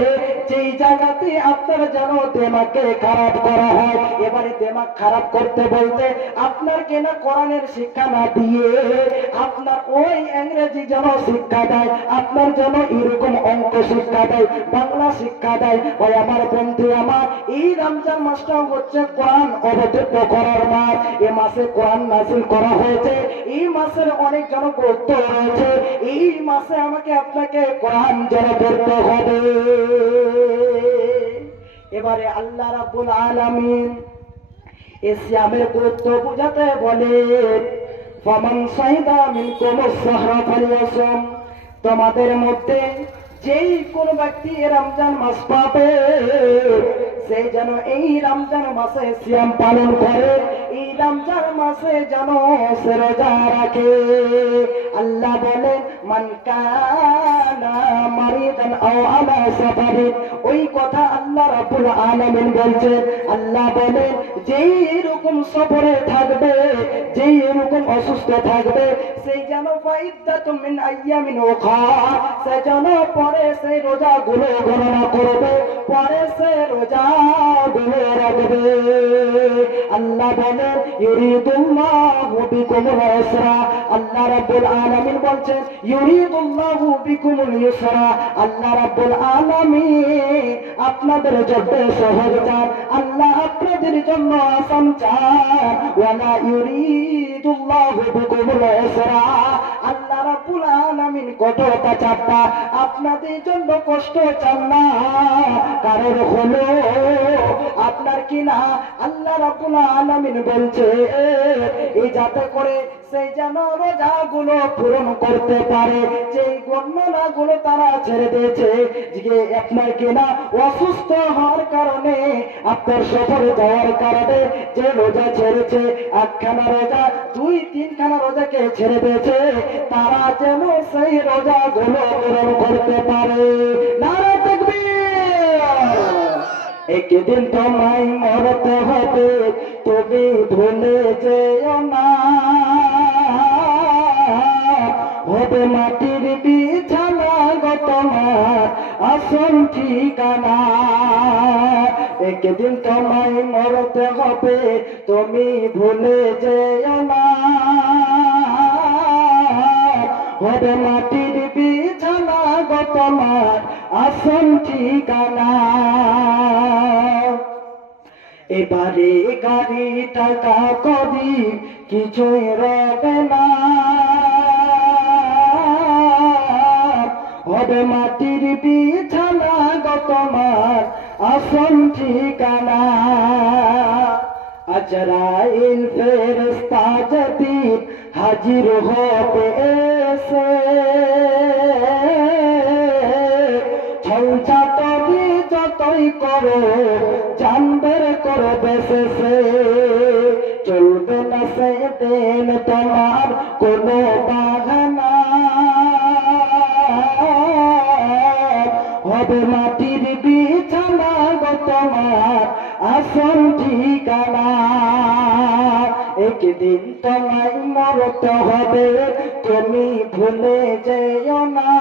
যেই জায়গাতে আপনার যেন দেমাগকে খারাপ করা হয়। এবারে দেমাগ খারাপ করতে বলতে আপনার কেনা কোরআনের শিক্ষা না দিয়ে আপনার ওই ইংরেজি যেন শিক্ষা দেয়, আপনার যেন এরকম অঙ্ক শিক্ষা দেয়, বাংলা শিক্ষা দেয়। ওই আমার বন্ধু আমার, এই রমজান মাসটা হচ্ছে কোরআন অবতীর্ণ করার মাস। এ মাসে কোরআন নাযিল করা হয়েছে, এই মাসের অনেক যেন গুরুত্ব রয়েছে। এই মাসে আমাকে আপনাকে কোরআন যেন পড়তে হবে। এবারে আল্লাহ রাব্বুল আলামিন এই সিয়ামের গুরুত্ব বুঝাতে বলে, ফামান শাহিদা মিনকুমুস শাহরা ফালিয়াসুম, তোমাদের মধ্যে যেই কোন ব্যক্তি রমজান মাস পাবে, সে যেন এই রমজান মাসে সিয়াম পালন করে, এই রমজান মাসে যেন সে রোজা রাখে। আল্লাহ বলেন, মান কানা মারিদান আও আলা সাফারিন, ওই কথা আল্লাহ রাব্বুল আলামিন বলছেন। আল্লাহ বলেন, যেই এরকম সফরে থাকবে, যেই এরকম অসুস্থ থাকবে, সেই যেন ফাইদ্দাতুম মিন আইয়ামিন উখরা, সে যেন পরে সেই রোজাগুলো গণনা করবে, পরে সে রোজাগুলো রাখবে। আল্লাহ বলেন, ইউরিদুল্লাহু বিকুমুল ইসরা, আল্লাহ রাব্বুল আলামিন বলছেন, ইউরিদুল্লাহু বিকুমুল ইসরা, আল্লাহ রাব্বুল আলামিন আপনাদের জন্য সহজ চান, আল্লাহ আপনাদের জন্য আসান চান। ওয়ালা ইউরিদুল্লাহু বিকুমুল ইসরা, আল্লাহ রাব্বুল আলামিন কঠোরতা চাপটা আপনাদের জন্য কষ্ট চান না, কারণ হলো আপনার কিনা আল্লাহ রাব্বুল আলামিন বলছে এই যাতে করে সেই যেন রোজাগুলো পূরণ করতে পারে, যে গণনাগুলো তারা ছেড়ে দিয়েছে, যে আপনার কিনা অসুস্থ হওয়ার কারণে, আপনার সফরে যাওয়ার কারণে যে রোজা ছেড়েছে, একখানা রোজা 2-3খানা রোজাকে ছেড়ে দিয়েছে, তারা যেন সেই রোজাগুলো পূরণ করতে পারে। নারে তাকবীর! একদিন তোমায় মরতে হবে, তুমি ভুলে যেও না, হবে মাটির বিছানা গো তোমার আসল ঠিকানা। একদিন তোমায় মরতে হবে, তুমি ভুলে যেও না, হবে মাটির বিছানা গো তোমার আসল ঠিকানা। এবারে গাড়ি টাকা করি কিছুই রবে না, হবে মাটির বিছানা গো তোমার আসল ঠিকানা। আজরাইল ফেরেশতা যেদিন হাজির হবে এসে, ছলছা তবে যতই করো জানবের করবে শেষে, চলবে না সেদিন তোমার কোনো বাহানা, হবে মাটির বিছানা গো তোমার আসল ঠিকানা। একদিন তোমায় মরতে হবে, তুমি ভুলে যেও না,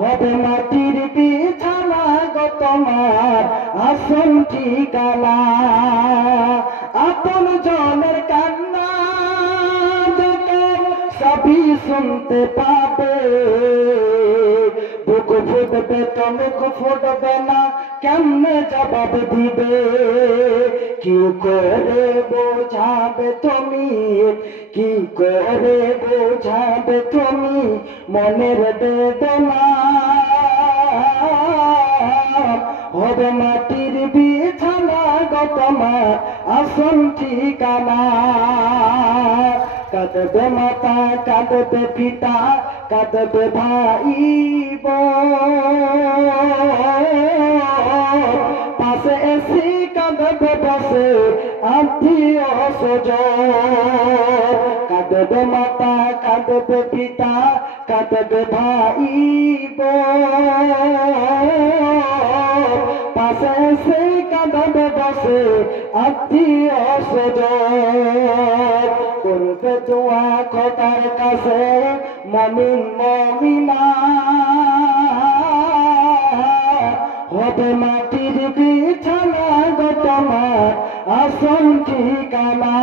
হবে মাটির বিছানা গো তোমার আসল ঠিকানা। আপন জনের কান্না যখন সবই শুনতে পাবে, বুক ফুটবে তো মুখ ফুটবে না, কেমনে জবাব দিবে, কি করে বোঝাবে তুমি, কি করে বোঝাবে তুমি মনের বেদনা, হবে মাটির বিছানা গো তোমার আসল ঠিকানা। কাঁদবে মাতা, কাঁদবে পিতা, কাঁদবে ভাই পাশে এসে কাঁদবে বসে আত্মীয় স্বজন, কাঁদবে মাতা, কাঁদবে পিতা, কাঁদবে ভাই পাশে এসে কাঁদবে বসে আত্মীয় স্বজন, করবে দোয়া খোদার কাছে মুমিন মুমিনা, হবে মাটির বিছানা গো তোমার আসল ঠিকানা।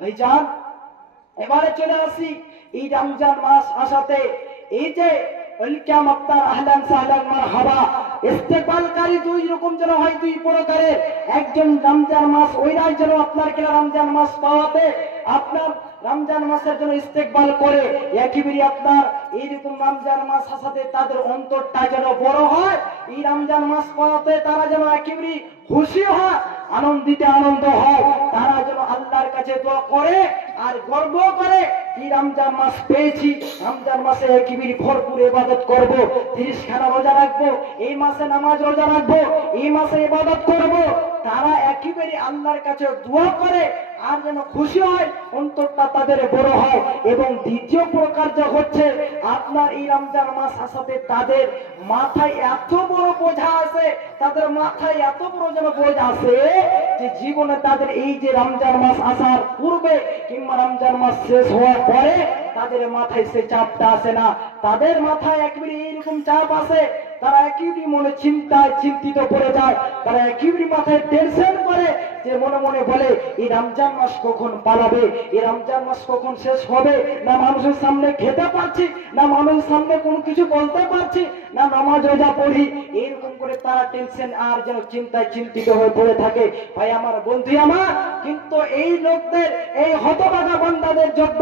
ভাইজান, এবারে চলে আসি এই রমজান মাস আসাতে, এই যে ওয়েলকাম আপনার আহলান সাহলান মারহাবা ইস্তেকবালকারী দুই রকম যেন হয়, দুই প্রকারের। একজন রমজান মাস ওইরাই যেন আপনার কিনা রমজান মাস পাওয়াতে আপনার রমজান মাসের জন্য ইস্তেকবাল করে, একেবারে আপনার এইরকম রমজান মাস আসাতে তাদের অন্তরটা যেন বড় হয়, এই রমজান মাস পাওয়াতে তারা যেন একেবারে খুশি হয়, আনন্দিতে আনন্দ হয়, তারা যেন আল্লাহর কাছে দোয়া করে আর গর্ব করে এই রমজান মাস পেয়েছি, রমজান মাসে একেবারে ভরপুর ইবাদত করব, 30খানা রোজা রাখবো, এই মাসে নামাজ রোজা রাখবো, এই মাসে ইবাদত করব, তারা একেবারে আল্লাহর কাছে দোয়া করে আর যেন খুশি হয়, অন্তরটা তাদের বড় হয়। এবং দ্বিতীয় প্রকার যা হচ্ছে আপনার এই রমজান মাস আসাতে তাদের মাথায় এত বড় বোঝা আছে, তাদের মাথায় এত বড় যেন বোঝা আছে যে জীবনে তাদের এই যে রমজান মাস আসার পূর্বে কিংবা রমজান মাস শেষ হওয়ার পরে তাদের মাথায় সে চাপটা আসে না, তাদের মাথায় একেবারে এইরকম চাপ আসে, তারা একেবারে মনে চিন্তায় চিন্তিত পড়ে যায়, তারা একেবারে মাথায় টেনশন করে যে মনে মনে বলে এই রমজান মাস কখন পালাবে, এই রমজান মাস কখন শেষ হবে, না মানুষের সামনে খেতে পারছি, না মানুষের সামনে কোনো কিছু বলতে পারছি, না নামাজ রোজা পড়ি, এরকম করে তারা টেনশন আর যেন চিন্তায় চিন্তিত হয়ে পড়ে থাকে। ভাই আমার, বন্ধু আমার, কিন্তু এই লোকদের, এই হতভাগা বান্দাদের জন্য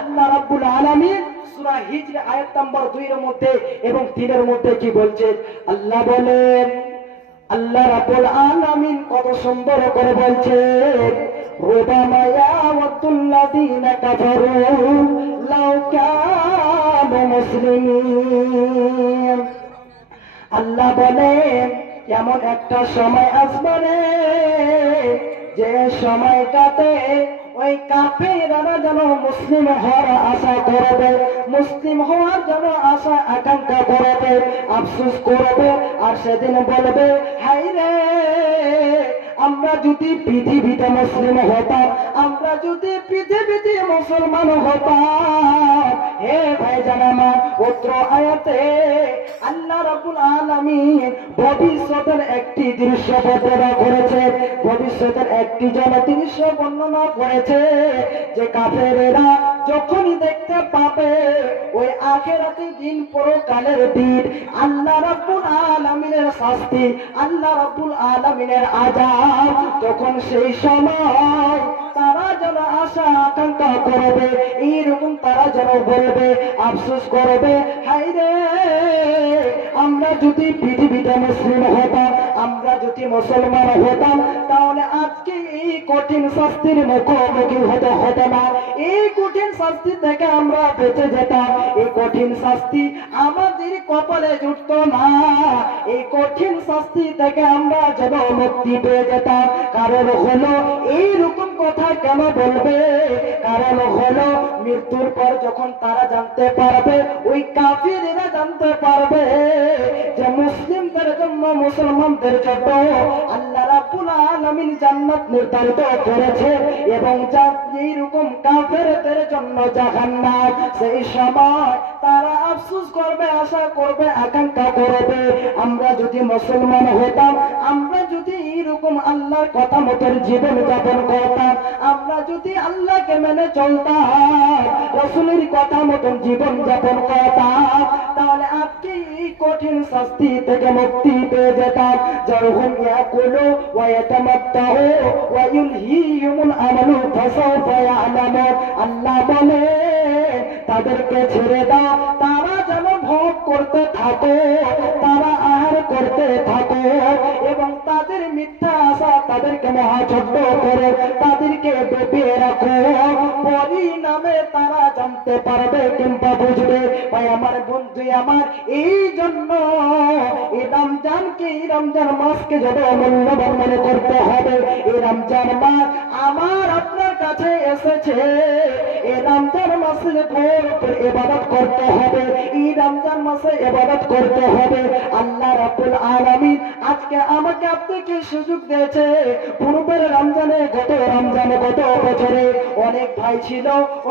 আল্লাহ রাব্বুল আলামিন সূরা হিজর আয়াত নাম্বার 2 এর মধ্যে এবং 3 এর মধ্যে কি বলছেন? আল্লাহ বলেন, আল্লাহ রাব্বুল আলামিন কত সুন্দর করে বলছেন, রুবামা ইয়াওয়াতুল্লাযীনা কাফারু লাউ কানু মুসলিমিন। আল্লাহ বলেন, এমন একটা সময় আসবে যে সময়টাতে ওই কাফেররা যেন মুসলিম হওয়ার আশা করবে, মুসলিম হওয়ার জন্য আশা আকাঙ্ক্ষা করবে, আফসোস করবে, আর সেদিন বলবে, হায় রে, আমরা যদি পৃথিবীতে মুসলিম হতাম, আমরা যদি পৃথিবীতে মুসলমান হতাম। হে ভাইজান আমার, অত্র আয়াতে আল্লাহ রাব্বুল আলামিন ভবিষ্যতের একটি দৃশ্য বর্ণনা করেছে, ভবিষ্যতের একটি দৃশ্য বর্ণনা করেছে, যে কাফেরেরা যখনই দেখতে পাবে ওই আখিরাতের দিন, পরকালের দিন, আল্লাহ রাব্বুল আলামিনের শাস্তি, আল্লাহ রাব্বুল আলামিনের আযাব, তখন সেই সময় তারা যেন আশা আকাঙ্ক্ষা করবে, এইরকম তারা যেন বলবে, আফসোস করবে, হায় রে, আমরা যদি পৃথিবীতে মুসলিম হতাম, আমরা যদি মুসলমান হতাম, তাহলে আজকে এই কঠিন শাস্তির মুখোমুখি হতে না, এই কঠিন শাস্তি থেকে আমরা বেঁচে যেতাম, এই কঠিন শাস্তি আমাদের কপালে জুটতো না, এই কঠিন শাস্তি থেকে আমরা যেন মুক্তি পেয়ে যেতাম। কারণ হলো, এইরকম কথা কেন বলবে? কারণ হলো, মৃত্যুর পর যখন তারা জানতে পারবে, ওই কাফিরেরা জানতে পারবে যে মুসলিমদের জন্য, মুসলমানদের জন্য আল্লাহ রাব্বুল আলামিন জান্নাত নির্ধারিত করেছে, এবং এইরকম কাফেরদের জন্য জাহান্নাম। সেই সময় তারা আফসোস করবে, আশা করবে, আকাঙ্ক্ষা করবে, আমরা যদি মুসলমান হতাম, আমরা যদি এইরকম আল্লাহর কথা মতো জীবন যাপন করতাম, আমরা যদি আল্লাহকে মেনে চলতাম, রাসূলের কথা মতন জীবন যাপন করতাম, তাহলে আজকে এই কঠিন শাস্তি থেকে মুক্তি পেয়ে যেতাম। যারহুম ইয়াকুলু ওয়া ইয়াতামাত্তাউ ওয়া ইউলহিহিমুল আমালু ফাসাউফা ইয়ালামুন। আল্লাহ বলে, তাদেরকে ছেড়ে দাও, তারা যেন ভোগ করতে থাকে, তারা আহার করতে থাকে, এবং তাদের মিথ্যা আশা তাদেরকে মহাচক্র করে তাদেরকে ডুবিয়ে রাখো, পরিণামে তারা জানতে পারবে কিংবা বুঝবে। ভাই আমার, বন্ধু আমার, এই জন্য এই রমজানকে, এই রমজান মাসকে যত মূল্যবান মনে করতে হবে। এই রমজান মাস আমার আপনার কাছে এসেছে, এই রমজান মাসে ভোর ইবাদত করতে হবে, এই রমজান মাসে ইবাদত করতে হবে। আল্লাহ রাব্বুল আলামিন আজকে আমাকে আপনাকে সুযোগ দিয়েছে। পূর্বের রমজানে, গত রমজানে, গত বছরে অনেক ভাই ছিল,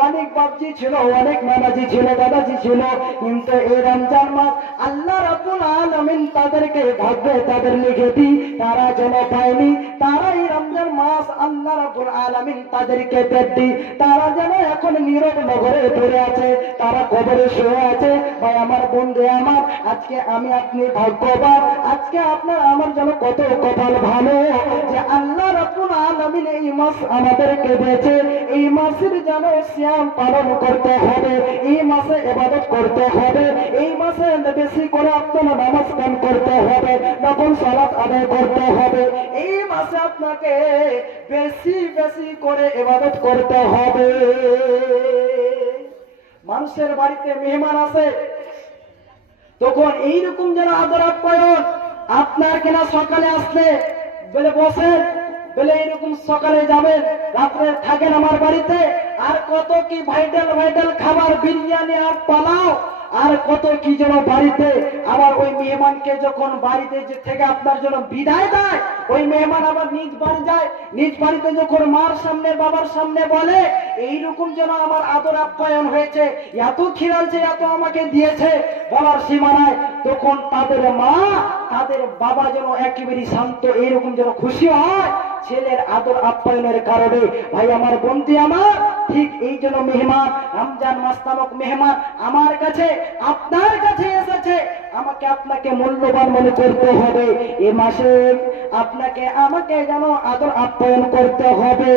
অনেক বাপজি ছিল, অনেক নানাজি ছিল, দাদাজি ছিল, কিন্তু এই রমজান মাস আল্লাহ রাব্বুল আলামিন তাদেরকে ভাগ্যে তাদের লিখে দি, তারা যেন পায়নি, তারা এই রমজান মাস আল্লাহ রাব্বুল আলামিন তাদেরকে দেননি, তারা যেন এখন নীরব নগরে পড়ে আছে, তারা কবরে শুয়ে আছে। ভাই আমার, বন্ধু আমার, আজকে আমি আপনি ভাগ্যবান, আজকে আপনার আমার যেন কত কপাল ভালো যে আল্লাহ রাব্বুল আলামিন এই মাস আমাদেরকে দিয়েছে। এই মাসের যেন সিয়াম পালন করতে হবে, এই মাসে ইবাদত করতে হবে, এই মাসে বেশি করে আপনার নামাজ কাম করতে হবে, নফল সালাত আদায় করতে হবে, এই মাসে আপনাকে বেশি বেশি করে ইবাদত করতে হবে। মানুষের বাড়িতে মেহমান আসে, তখন এইরকম যেন আদর আপ্যায়ন, আপনার কিনা সকালে আসলে বলে বসেন, বলে এইরকম সকালে যাবেন, রাত্রে থাকেন আমার বাড়িতে, আর কত কি ভাইটাল ভাইটাল খাবার, বিরিয়ানি আর পোলাও, আর কত কি যেন বাড়িতে। আবার ওই মেহমানকে যখন বাড়িতে থেকে আপনার জন্য বিদায় দেয়, ওই মেহমান আবার নিজ বাড়ি যায়, নিজ বাড়িতে যখন মার সামনে, বাবার সামনে বলে এইরকম যেন আমার আদর আপ্যায়ন হয়েছে, এত খিলালছে, এত আমাকে দিয়েছে, বলার সীমানায়, তখন তাদের মা, তাদের বাবা যেন একেবারে শান্ত, এইরকম যেন খুশি হয়। ছেলের আদর আপ্যায়নের কারণে। ভাই আমার, বন্ধু আমার, ঠিক এই জন্য মেহমান, রমজান মাস নামক মেহমান আমার কাছে আপনার কাছে এসেছে, আমাকে আপনাকে মূল্যবান মনে করতে হবে। এ মাসে আপনাকে আমাকে যেন আদর আপ্যায়ন করতে হবে,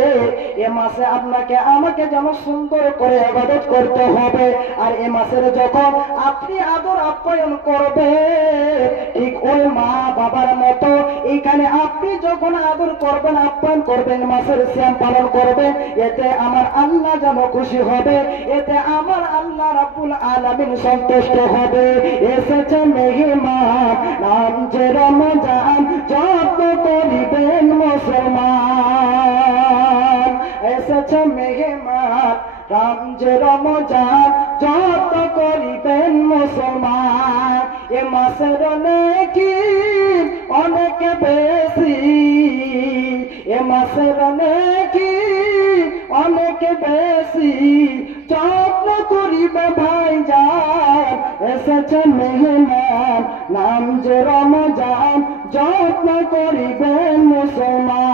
এ মাসে আপনাকে আমাকে যেন সুন্দর করে ইবাদত করতে হবে। আর এ মাসের যখন আপনি আদর আপ্যায়ন করবে, ঠিক ওই মা বাবার মতো এইখানে আপনি যখন আদর করবেন, আপ্যায়ন করবেন, মাসের সিয়াম পালন করবেন, এতে আমার আল্লাহ যেন খুশি হবে, এতে আমার আল্লাহ রাব্বুল আলামিন সন্তুষ্ট হবে। এসেছে মেহমান, নাম যে রমজান, যত করিবেন মুসলমান। এসেছে মেহমান, নাম যে রমজান, যত করিবেন মুসলমান। এ মাসের নেকি অনেক বেশি, এ মাসের নেকি অনেক বেশি, যত্ন করিবে ভাইজান। এসেছে মেহমান, নাম যে রমজান, যত্ন করিবেন মুসলমান।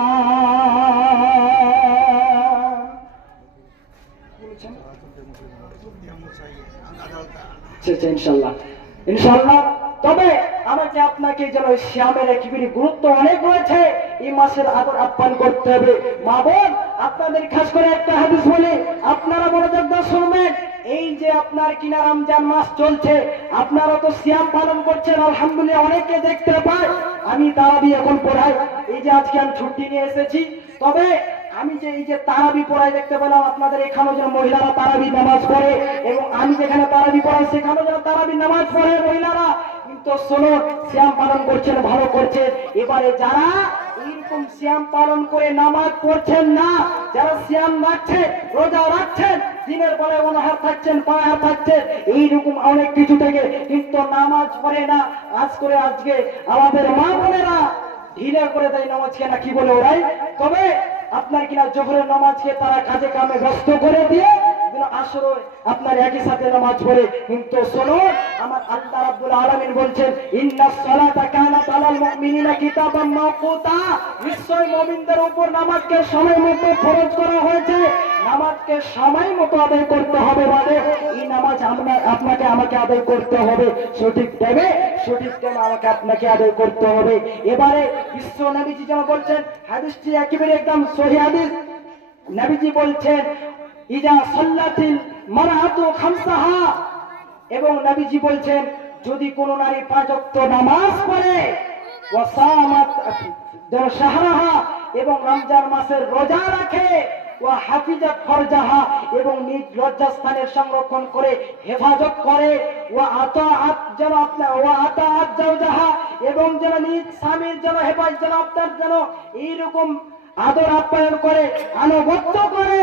ইনশাল্লাহ, ইনশাল্লাহ। তবে আমাকে আপনাকে যেন শ্যামের একেবারে গুরুত্ব অনেক রয়েছে, এই মাসের আদর আপ্যায়ন করতে হবে। মা বোন, আপনাদের খাস করে একটা হাদিস বলি, আপনারা মনোযোগ দিয়ে শুনবেন। এই যে আপনার কিনা রমজান মাস চলছে, আপনারা তো সিয়াম পালন করছেন, আলহামদুলিল্লাহ, অনেকে দেখতে পাই। আমি তারাবি এখন পড়াই, এই যে আজকে আমি ছুটি নিয়ে এসেছি। তবে আমি যে এই যে তারাবি পড়াই দেখতে পেলাম, আপনাদের এখানেও যেন মহিলারা তারাবি নামাজ পড়ে, এবং আমি যেখানে তারাবি পড়াই সেখানেও যেন তারাবি নামাজ পড়ে মহিলারা। কিন্তু শোনো, সিয়াম পালন করছেন, ভালো করছেন। এবারে যারা এইরকম সিয়াম পালন করে নামাজ পড়ছেন না, যারা সিয়াম রাখছেন, রোজা রাখছেন, দিনের পরে অনাহার থাকছেন, পানাহার থাকছেন, এইরকম অনেক কিছু থেকে, কিন্তু নামাজ পড়ে না। আজকে আমাদের মা বোনেরা ঢিলে করে দেয় নামাজকে, না কি বলে ওরাই। তবে আপনার কিনা জোহরের নামাজকে তারা কাজে কামে ব্যস্ত করে দিয়ে আসরে আপনার একই সাথে নামাজ পড়ে। কিন্তু শোনো, আমার আল্লাহ রাব্বুল আলামিন বলছেন, ইন্নাস সালাতা কানাত আলাল মুমিনিনা কিতাবাম মাওকুতা, নিশ্চয় মুমিনদের উপর নামাজকে সময় মতো ফরজ করা হয়েছে। নামাজকে সময় মতো আদায় করতে হবে, মানে এই নামাজ আপনাকে আমাকে আদায় করতে হবে সঠিক টাইমে, সঠিক টাইমে আমাকে আপনাকে আদায় করতে হবে। এবারে বিশ্ব নবীজি যেন বলছেন, হাদিসটি একেবারে একদম সহিহ হাদিস। নবীজি বলছেন, ইজা সাল্লাতিল মারআতু খামসাহা, এবং নবীজি বলছেন, যদি কোন নারী 5 ওয়াক্ত নামাজ পড়ে, ওয়া সামাত শাহরাহা, এবং রমজান মাসের রোজা রাখে, ওয়া হাফিজাত ফরজাহা, এবং নিজ লজ্জাস্থানের সংরক্ষণ করে হেফাজত করে, ওয়া আতাআত যেন আপনার ওয়া আতাআত জাওজাহা, এবং যেন নিজ স্বামীর যেন হেফাজত, যেন আপনার যেন এইরকম আদর আপ্যায়ন করে, আনুগত্য করে।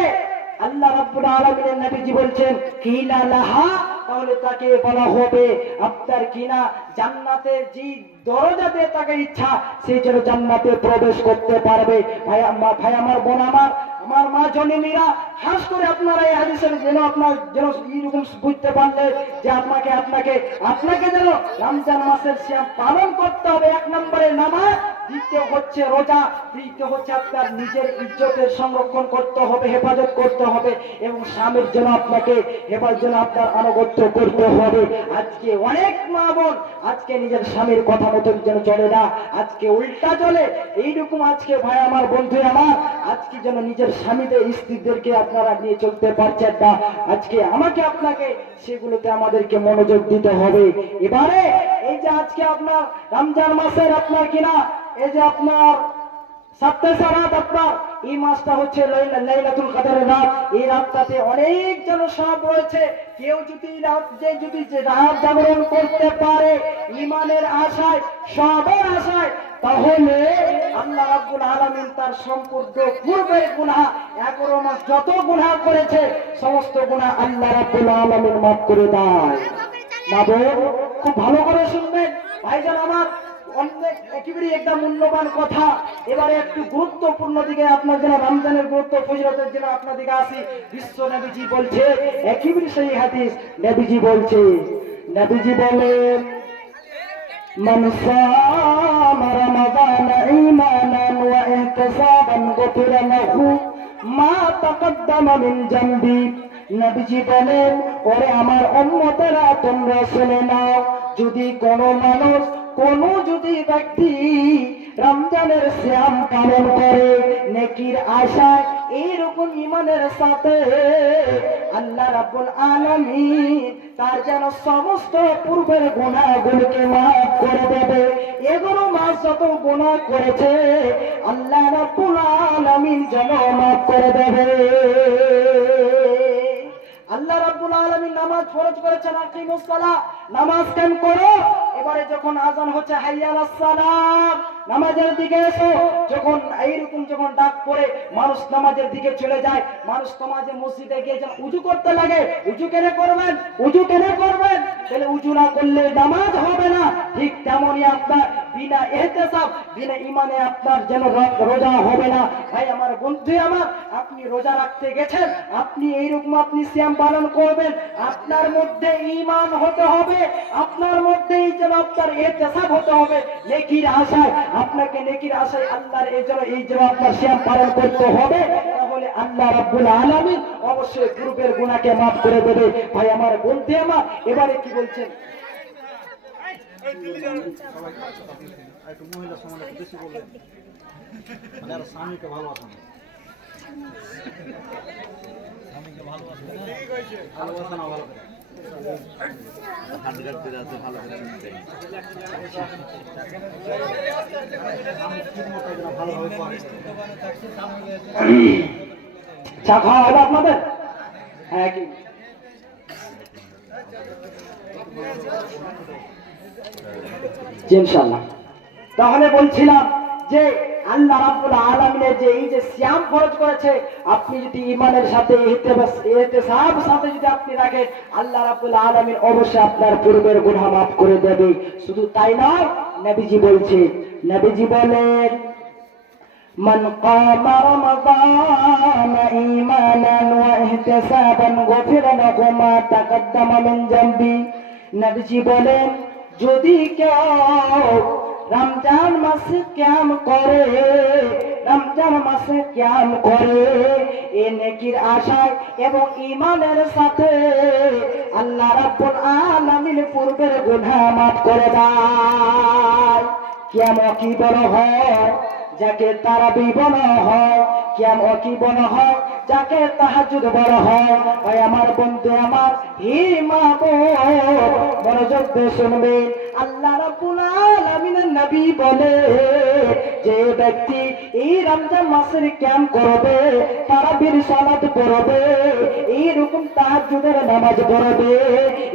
আল্লাহ রাব্বুল আলামিনের নবীজি বলছেন, কিনা লাহা, তাহলে তাকে বলা হবে আপনার কিনা জান্নাতে যে দরজা দিয়ে তাকে ইচ্ছা সেই যেন জান্নাতে প্রবেশ করতে পারবে। ভাই আমার বোন আমার মা জননীরা, খাস করে আপনারা এই হাদিসের যেন আপনার যেন এইরকম বুঝতে পারলে যে আপনাকে যেন রমজান মাসের সিয়াম পালন করতে হবে। 1 নম্বরে নামাজ, দ্বিতীয় হচ্ছে রোজা, তৃতীয় হচ্ছে আপনার নিজের ইজ্জতের সংরক্ষণ করতে হবে, হেফাজত করতে হবে, এবং স্বামীর জন্য আপনাকে হেফাজত যেন আপনার আনুগত্য করতে হবে। আজকে অনেক মা বোন আজকে নিজের স্বামীর কথা মতন যেন চলে না, আজকে উল্টা চলে। এইরকম আজকে ভাই আমার, বন্ধু আমার, আজকে যেন নিজের স্বামীদের স্ত্রীদেরকে আপনারা নিয়ে চলতে পারছেন না। আজকে আমাকে আপনাকে সেগুলোতে আমাদেরকে মনোযোগ দিতে হবে। এবারে এই যে আজকে আপনার রমজান মাসের আপনার কিনা এই যে আপনার 27 রাত, আপনার এই মাসটা হচ্ছে লাইলাতুল কদরের রাত। এই রাতটাতে অনেক যেন সব রয়েছে। কেউ যদি রাত জাগরণ করতে পারে ঈমানের আশায়, সবের আশায়, তাহলে আল্লাহ রাব্বুল আলামিন তার সম্পূর্ণ পূর্বের গুনাহ, 11 মাস যত গুনাহ করেছে সমস্ত গুনাহ আল্লাহ রাব্বুল আলামিন মাফ করে দেয়। মা বোন, খুব ভালো করে শুনবেন ভাইজান আমার, অনেক একেবারে একটা মূল্যবান কথা। এবারে একটু গুরুত্বপূর্ণ দিকে আপনার জন্য, রমজানের গুরুত্ব ফজিলতের জন্য আপনার দিকে আসি। বিশ্ব নবীজি বলছে, একেবারে সেই হাদিস, নবীজি বলেন, মান সামা রমাদান ঈমানান ওয়া ইহতিসাবান গুফিরা লাহু মা তাকাদ্দামা মিন জামবি। নবীজি বলেন, ওরে আমার উম্মতেরা তোমরা শুনে নাও, যদি কোনো মানুষ যদি ব্যক্তি রমজানের সিয়াম পালন করে নেকির আশায় এইরকম ঈমানের সাথে, আল্লাহ রাব্বুল আলামিন তার যেন সমস্ত পূর্বের গুনাহগুলোকে মাফ করে দেবে। এগুলো মাস যত গুনাহ করেছে আল্লাহ রাব্বুল আলামিন যেন মাফ করে দেবে। আল্লাহ রাব্বুল আলামিন নামাজ ফরজ করেছেন, আকিমুস সালাহ, নামাজ কায়েম করো। এবারে যখন আযান হচ্ছে হাইয়া আলাস সালাত, নামাজের দিকে এসো, যখন এইরকম যখন ডাক পড়ে মানুষ নামাজের দিকে চলে যায়, মানুষ নামাজে মসজিদে গিয়ে যখন উযু করতে লাগে, উযু কেন করবেন? তাহলে উযু না করলে নামাজ হবে না। ঠিক তেমনই আপনার বিনা ইহতিসাব, বিনা ঈমানে আপনার যেন রোজা হবে না। ভাই আমার, বন্ধু আমার, আপনি রোজা রাখতে গেছেন, আপনি এইরকম আপনি সিয়াম পালন করবেন, আপনার মধ্যে ঈমান হতে হবে, আপনার মধ্যে যেন আপনার ইহতিসাব হতে হবে নেকির আশায়, আপনাকে নেকির আশায় আল্লাহর এই যেন আপনার সিয়াম পালন করতে হবে। তাহলে আল্লাহ রাব্বুল আলামিন অবশ্যই পূর্বের গুনাহকে মাফ করে দেবে। ভাই আমার, বন্ধু আমার, এবারে কি বলছেন? মহিলা সমাজ বেশি বলবেন, মানে আর স্বামীকে ভালোবাসা না, স্বামীকে ভালোবাসা না, ভালোবাসা না, ভালো চা খাওয়া হবে আপনাদের? হ্যাঁ, কি ইনশাআল্লাহ। তাহলে বলছিলাম যে আল্লাহ রাব্বুল আলামিনের যে এই যে সিয়াম ফরজ করেছে, আপনি যদি ঈমানের সাথে ইহতিসাব সাথে যদি আপনি রাখেন, আল্লাহ রাব্বুল আলামিন অবশ্যই আপনার পূর্বের গুনাহ মাফ করে দেবে। শুধু তাই নয়, নবীজি বলেন, মান কামা রমাদান ঈমানান ওয়া ইহতিসাবান গুফিরা লাহু মা তাকাদ্দামা মিন জামবি। নবীজি বলেন, যদি কেউ রমজান মাসে কিয়াম করে এই নেকির আশায় এবং ঈমানের সাথে, আল্লাহ রাব্বুল আলামিন পূর্বের গুনাহ মাফ করে দেয়। কিয়াম কি বড় হয় যাকে তারাবি বলা হয়, কিয়াম কি বড় হয় যাকে তাহাজ্জুদ বলা হয়। ভাই আমার, বন্ধু আমার, হে মা মনোযোগ দিয়ে শুনবেন। আল্লাহ রাব্বুল আলামিনের নবী বলে, যে ব্যক্তি এই রমজান মাসের কিয়াম করবে, তারাবির সালাত পড়বে, এইরকম তাহাজ্জুদের নামাজ পড়বে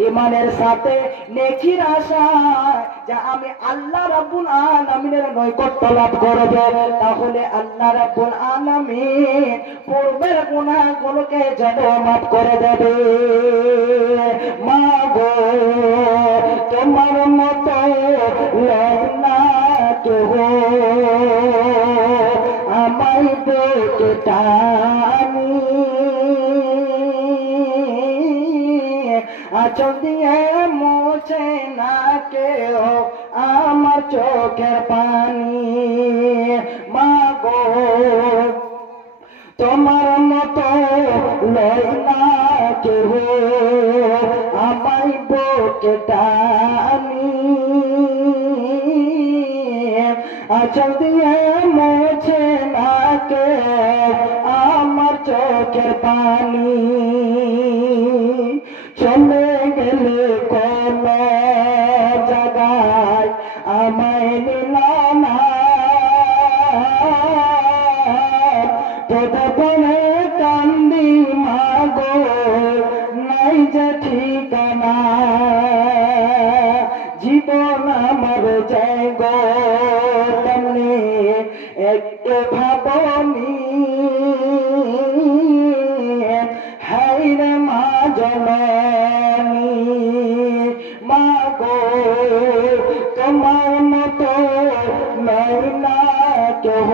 ঈমানের সাথে নেকির আশায়, যা আমি আল্লাহ রাব্বুল আলামিনের নৈকট্য লাভ করব, তাহলে আল্লাহ রাব্বুল আলামিন পূর্বের গুনাহগুলোকে যেন মাফ করে দেবে। মা গো, তোমার মতো না কেহ আমায় বুকে টানি, আঁচল দিয়ে মুছে না কেহ আমার চোখের পানি। মা গো, তোমার মতো লয় না কেহ আমায় বুকে টানি, আঁচল দিয়ে মুছে না কেহ আমার চোখের পানি। চলে গেলে কোন জায়গায় আমায় নিলা না, তোদের বলে কান্দি মা গো, নাই যে ঠিকানা। জীবন আমার যায় গো তেমনি একটু ভাবনি, হায় রে মা জননী। মা গো, তোমার মতো নাই না কেহ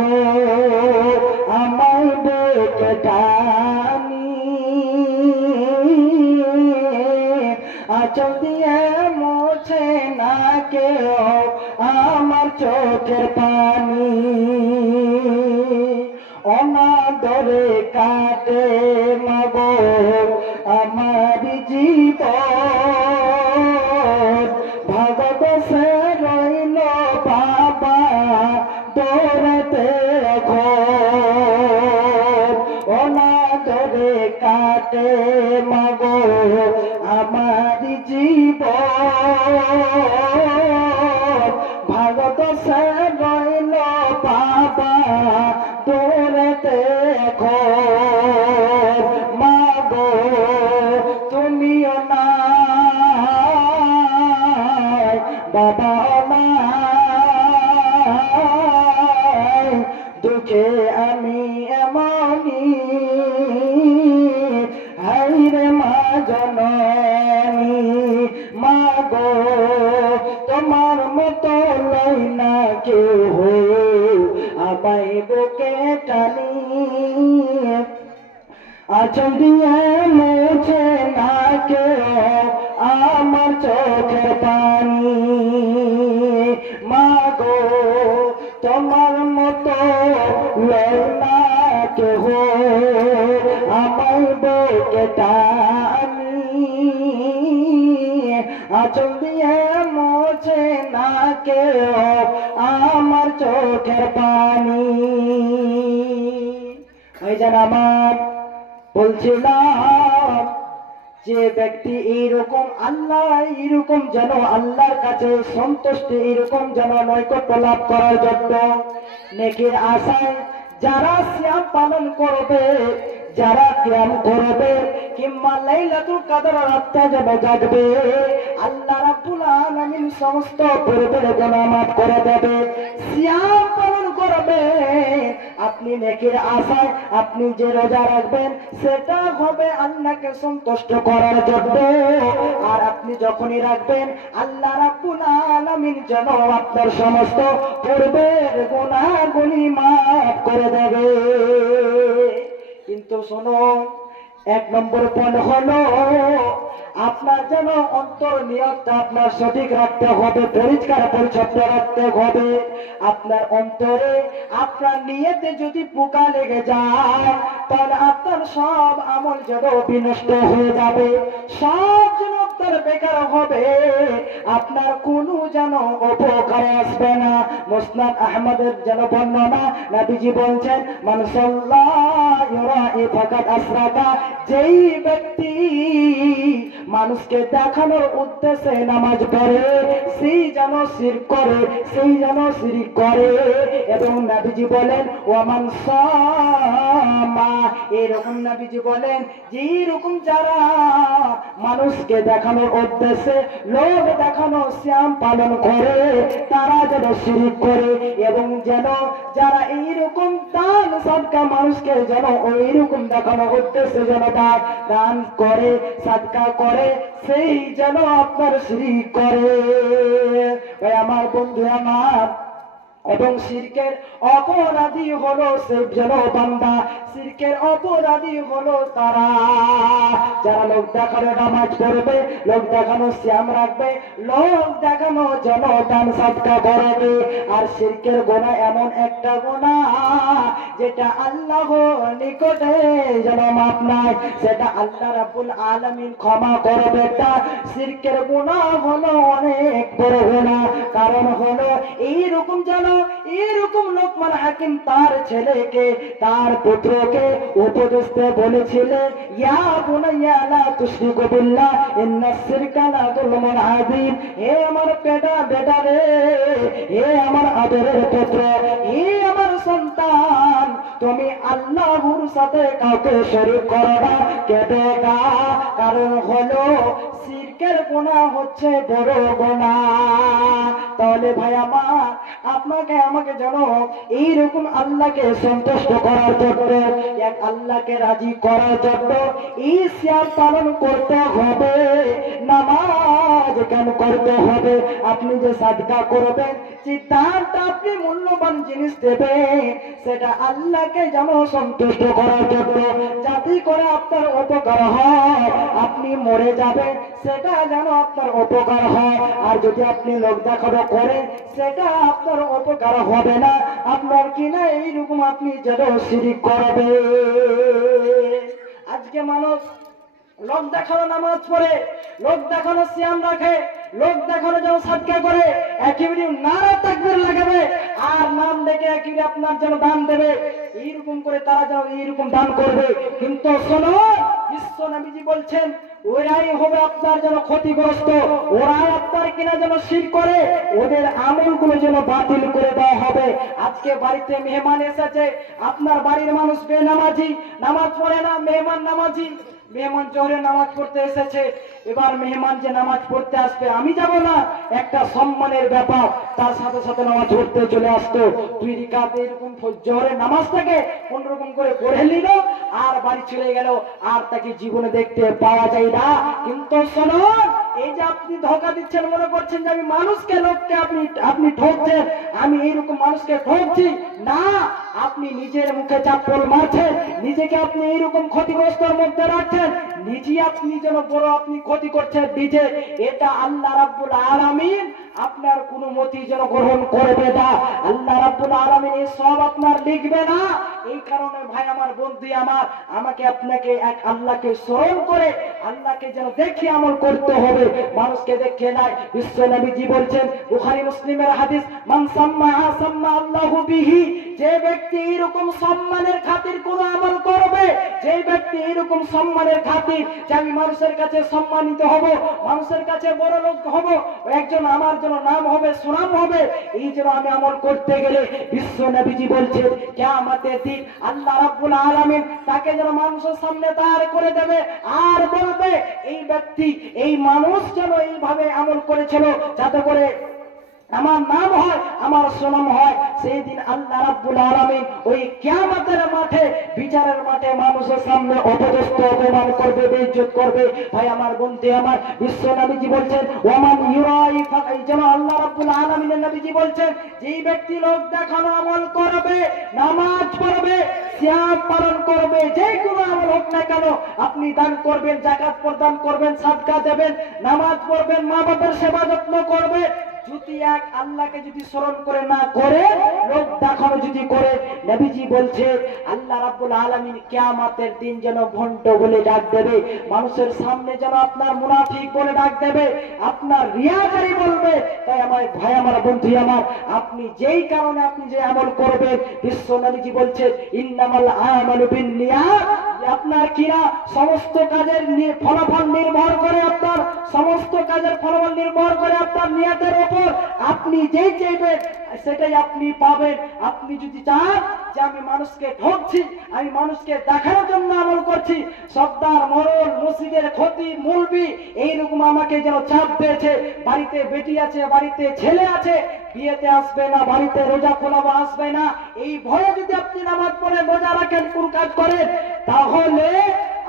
আমায় বুকে টানি, আঁচল দিয়ে মুছে না কেহ আমার চোখের পানি। অনাদরে কাটে মাগো আমার জীবন, ভাগত সে রইল বাবা দৌড়াতে এখন, অনাদরে কাটে মাগো আমার জীবন, ভাগত সে রইল বাবা দৌড়াতে এখন, মাগো তুমিও নাই বাবা নাই, দুঃখে আমি এমনি হাইরে মা জননী, মাগো তোমার মতো লই না কেহ আমায় বুকে টানি, আঁচল দিয়ে মুছে না কেউ আমার চোখের পানি, মাগো তোমার মতো লই না কেহ আমায় বুকে টানি, আঁচল দিয়ে মুছে না কেউ আমার চোখের পানি। ভাইজান আমার বলছিলাম যে ব্যক্তি এইরকম আল্লাহ এইরকম যেন আল্লাহর কাছে সন্তুষ্টি এইরকম যেন নৈকট্য লাভ করার জন্য নেকির আশায় যারা সিয়াম পালন করবে, যারা কিয়াম করবে, কিংবা লাইলাতুল কদর রাতে যেন জাগবে, আল্লাহ রাব্বুল আলামিন সমস্ত পূর্বের গুনাহ মাফ করে দেবে। সিয়াম পালন করবে, আপনি নেকির আশায় আপনি যে রোজা রাখবেন সেটা হবে আল্লাহকে সন্তুষ্ট করার জন্য, আর আপনি যখনই রাখবেন আল্লাহ রাব্বুল আলামিন যেন আপনার সমস্ত পূর্বের গুনাহগুলি মাফ করে দেবে। কিন্তু শোনো, এক নম্বর পয়েন্ট হলো আপনার যেন অন্তর নিয়তটা আপনার সঠিক রাখতে হবে, পরিষ্কার পরিচ্ছন্ন রাখতে হবে। আপনার অন্তরে আপনার নিয়তে যদি পোকা লেগে যায় তাহলে আপনার সব আমল যেন বিনষ্ট হয়ে যাবে, সব যেন আপনার বেকার হবে, আপনার কোনো যেন উপকারে আসবে না। মুসনাদ আহমদের যেন বর্ণনা, নবীজি বলছেন মান সাল্লাল্লাহু ইউরাই ফাকাদ আসরাকা, যেই ব্যক্তি মানুষকে দেখানোর উদ্দেশ্যে নামাজ পড়ে সেই যেন শিরক করে, সেই যেন শিরক করে। এবং নবীজি বলেন ওয়ামান সামা, এরকম নবীজি বলেন যে এরকম যারা মানুষকে দেখানোর উদ্দেশ্যে লোক দেখানো সিয়াম পালন করে তারা যেন শিরক করে, এবং যেন যারা এইরকম দান সাদকা মানুষকে যেন ওইরকম দেখানোর উদ্দেশ্যে যেন দান করে সাদকা করে সেই যেন আপনার শিরক করে। ভাই আমার বন্ধু আমার, এবং শিরকের অপরাধী হলো সে যেন বান্দা, শিরকের অপরাধী হলো তারা যারা লোক দেখানো নামাজ পড়বে, লোক দেখানো সিয়াম রাখবে, লোক দেখানো যেন দান সাদকা করবে। আর শিরকের গুনাহ এমন একটা গুনাহ যেটা আল্লাহ নিকটে যেন মাপ নাই, সেটা আল্লাহ রাব্বুল আলামিন ক্ষমা করবে না। শিরকের গুনাহ হলো অনেক বড় গুনাহ, কারণ হলো এইরকম যেন এরকম লোকমান হাকিম তার ছেলেকে তার পুত্রকে উপদেশ দিয়ে বলেছিলেন ইয়া বুনাইয়া লা তুশরিকু বিল্লাহ ইন্নাস শিরকা লা যুলমুন আযীম, হে আমার বেটা রে, হে আমার আদরের পুত্র, হে আমার সন্তান, তুমি আল্লাহর সাথে কাউকে শরীক করো না। কেন? কারণ হলো শিরকের গুনাহ হচ্ছে বড় গুনাহ। তাহলে ভাই আমার, আপনাকে আমাকে যেন এইরকম আল্লাহকে সন্তুষ্ট করার জন্য, এক আল্লাহকে রাজি করার জন্য এই সিয়াম পালন করতে হবে, নামাজ কেন করতে হবে, আপনি যে সাদকা করবেন, যে দানটা আপনি মূল্যবান জিনিস দেবেন, সেটা আল্লাহকে যেন সন্তুষ্ট করার জন্য, যাতে করে আপনার উপকার হয়, আপনি মরে যাবেন সেটা যেন আপনার উপকার হয়। আর যদি আপনি লোক দেখানো করেন সেটা আপনার উপকার হবে না, আপনার কিনা এইরকম আপনি যেন শিরিক করবে। আজকে মানুষ লোক দেখানো নামাজ পড়ে, লোক দেখানো সিয়াম রাখে, লোক দেখানো যেন সাদকা করে, একেবারে নারা তাকবীর লাগাবে আর নাম দেখে একেবারে আপনার যেন দান দেবে, এইরকম করে তারা যেন এইরকম দান করবে। কিন্তু শোনো, বিশ্ব নবীজি বলছেন ওরাই হবে আপনার যেন ক্ষতিগ্রস্ত, ওরাই আপনার কিনা যেন শিরক করে, ওদের আমলগুলো যেন বাতিল করে দেওয়া হবে। আজকে বাড়িতে মেহমান এসেছে, আপনার বাড়ির মানুষ বেনামাজি, নামাজ পড়ে না, মেহমান নামাজি, মেহমান জোহরে নামাজ পড়তে এসেছে, এবার মেহমান যে নামাজ পড়তে আসবে আমি যাব না, একটা সম্মানের ব্যাপার, তার সাথে সাথে নামাজ পড়তে চলে আসতো, 2 রাকাত এরকম জোহরের নামাজটাকে কোনরকম করে পড়ে নিল আর বাড়ি চলে গেল, আর তাকে জীবনে দেখতে পাওয়া যায় না। কিন্তু শুনুন, এই যে আপনি ধোঁকা দিচ্ছেন, মনে করছেন যে আমি মানুষকে, লোককে আপনি ঠকছেন, আমি এইরকম মানুষকে ঠকছি না, আপনি নিজের মুখে চাপল মারছেন, নিজেকে আপনি এইরকম ক্ষতিগ্রস্তর মধ্যে রাখছেন, নিজে আপনি যেন বড় আপনি ক্ষতি করছেন নিজে। এটা আল্লাহ রাব্বুল আলামিন আপনার কোনো মতি যেন গ্রহণ করবে না, আল্লাহ রাব্বুল আলামিন এই সব আপনার লিখবে না। এই কারণে ভাই আমার, বন্ধু আমার, আমাকে আপনাকে এক আল্লাহকে স্মরণ করে আল্লাহকে যেন দেখে আমল করতে হবে, মানুষকে দেখে নাই। বিশ্ব নবীজি বলছেন, বুখারী মুসলিমের হাদিস, মান সাম্মা সাম্মা আল্লাহু বিহি, যে ব্যক্তি এরকম সম্মানের খাতির কোন আমল করবে, যে ব্যক্তি এরকম সম্মানের খাতির যে আমি মানুষের কাছে সম্মানিত হব, মানুষের কাছে বড় লোক হব, একজন আমার জন্য নাম হবে, সুনাম হবে, এই যেন আমি আমল করতে গেলে বিশ্ব নবীজি বলছেন কিয়ামতের দিন আল্লাহ রাব্বুল আলামিন তাকে যেন মানুষের সামনে দাঁড় করে দেবে আর বলবে এই ব্যক্তি, এই মানুষ যেন এইভাবে আমল করেছিল যাতে করে আমার নাম হয়, আমার সুনাম হয়। সেই দিন আল্লাহ রাব্বুল আলামিন ওই কিয়ামতের মাঠে, বিচারের মাঠে মানুষের সামনে অপদস্থ, অপমান করবে, বেইজ্জত করবে। ভাই আমার, বন্ধু আমার, বিশ্ব নবীজি বলছেন ওমান ইউরাই ফাকাই, যেন আল্লাহ রাব্বুল আলামিনের নবীজি বলছেন যেই ব্যক্তি লোক দেখানো আমল করবে, নামাজ পড়বে, সিয়াম পালন করবে, যে কোনো আমল হোক না কেন, আপনি দান করবেন, যাকাত প্রদান করবেন, সাদকা দেবেন, নামাজ পড়বেন, মা বাবার সেবা যত্ন করবে, যদি এক আল্লাহকে যদি স্মরণ করে না করে লোক দেখানো যদি করে, নবীজি বলছে আল্লাহ রাব্বুল আলামিন কিয়ামতের দিন যেন ভণ্ড বলে ডাক দেবে, মানুষের সামনে যেন আপনার মুনাফিক বলে ডাক দেবে, আপনার রিয়াকারী বলবে। তাই আমার ভাই আমার, বন্ধু আমার, আপনি যেই কারণে আপনি যে আমল করবেন, বিশ্ব নবীজি বলছেন ইন্নামাল আমালু বিন্নিয়াত, আপনার কিনা সমস্ত কাজের ফলাফল নির্ভর করে, আপনার সমস্ত কাজের ফলাফল নির্ভর করে আপনার নিয়তের উপর। আপনি যেই চাইবেন সেটাই আপনি পাবেন। আপনি যদি চান যে আমি মানুষকে ঠকছি, আমি মানুষকে দেখানোর জন্য আমল করছি, সর্দার, মরল, মসজিদের খতিব, মুলবি এইরকম আমাকে যেন চাপ দিয়েছে, বাড়িতে বেটি আছে, বাড়িতে ছেলে আছে, বিয়েতে আসবে না, বাড়িতে রোজা খোলাবো আসবে না, এই ভয়ে যদি আপনি নামাজ পড়ে রোজা রাখেন, কোন কাজ করেন, তাহলে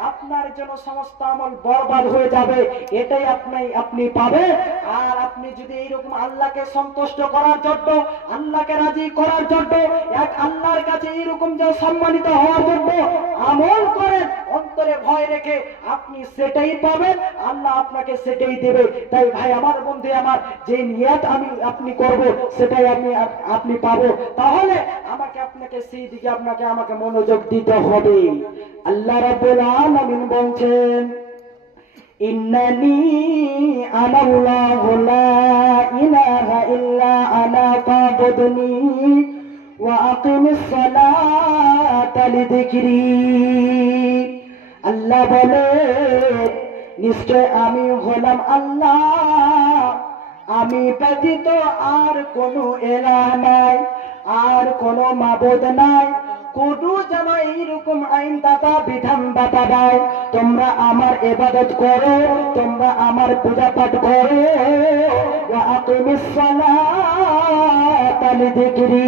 আপনার জন্য সমস্ত আমল বরবাদ হয়ে যাবে, এটাই আপনি পাবেন। আর আপনি যদি এইরকম আল্লাহকে সন্তুষ্ট করার জন্য, আল্লাহকে রাজি করার জন্য, এক আল্লাহর কাছে এইরকম যে সম্মানিত হওয়ার জন্য আমল করেন, অন্তরে ভয় রেখে, আপনি সেটাই পাবেন, আল্লাহ আপনাকে সেটাই দেবে। তাই ভাই আমার, বন্ধু আমার, যে নিয়ত আপনি করব সেটাই আপনি পাবো। তাহলে আপনাকে সেই দিকে আমাকে মনোযোগ দিতে হবে। আল্লাহ রাব্বুল আলামিন বলছেন ইন্নানি আনাল্লাহু লা ইলাহা ইল্লা আনা ফাবুদনি ওয়া আকিমিস সালাতা লিযিকরি। আল্লাহ বলে নিশ্চয় আমি হলাম আল্লাহ, আমি ব্যতীত আর কোনো ইলাহ নাই, আর কোনো মাবুদ নাই, কোনো যেন এইরকম আইন দাতা, বিধান দাতা নাই। তোমরা আমার ইবাদত করো, তোমরা আমার পূজা পাঠ করো, ওয়া আকিমিস সালাতা লিযিকরি,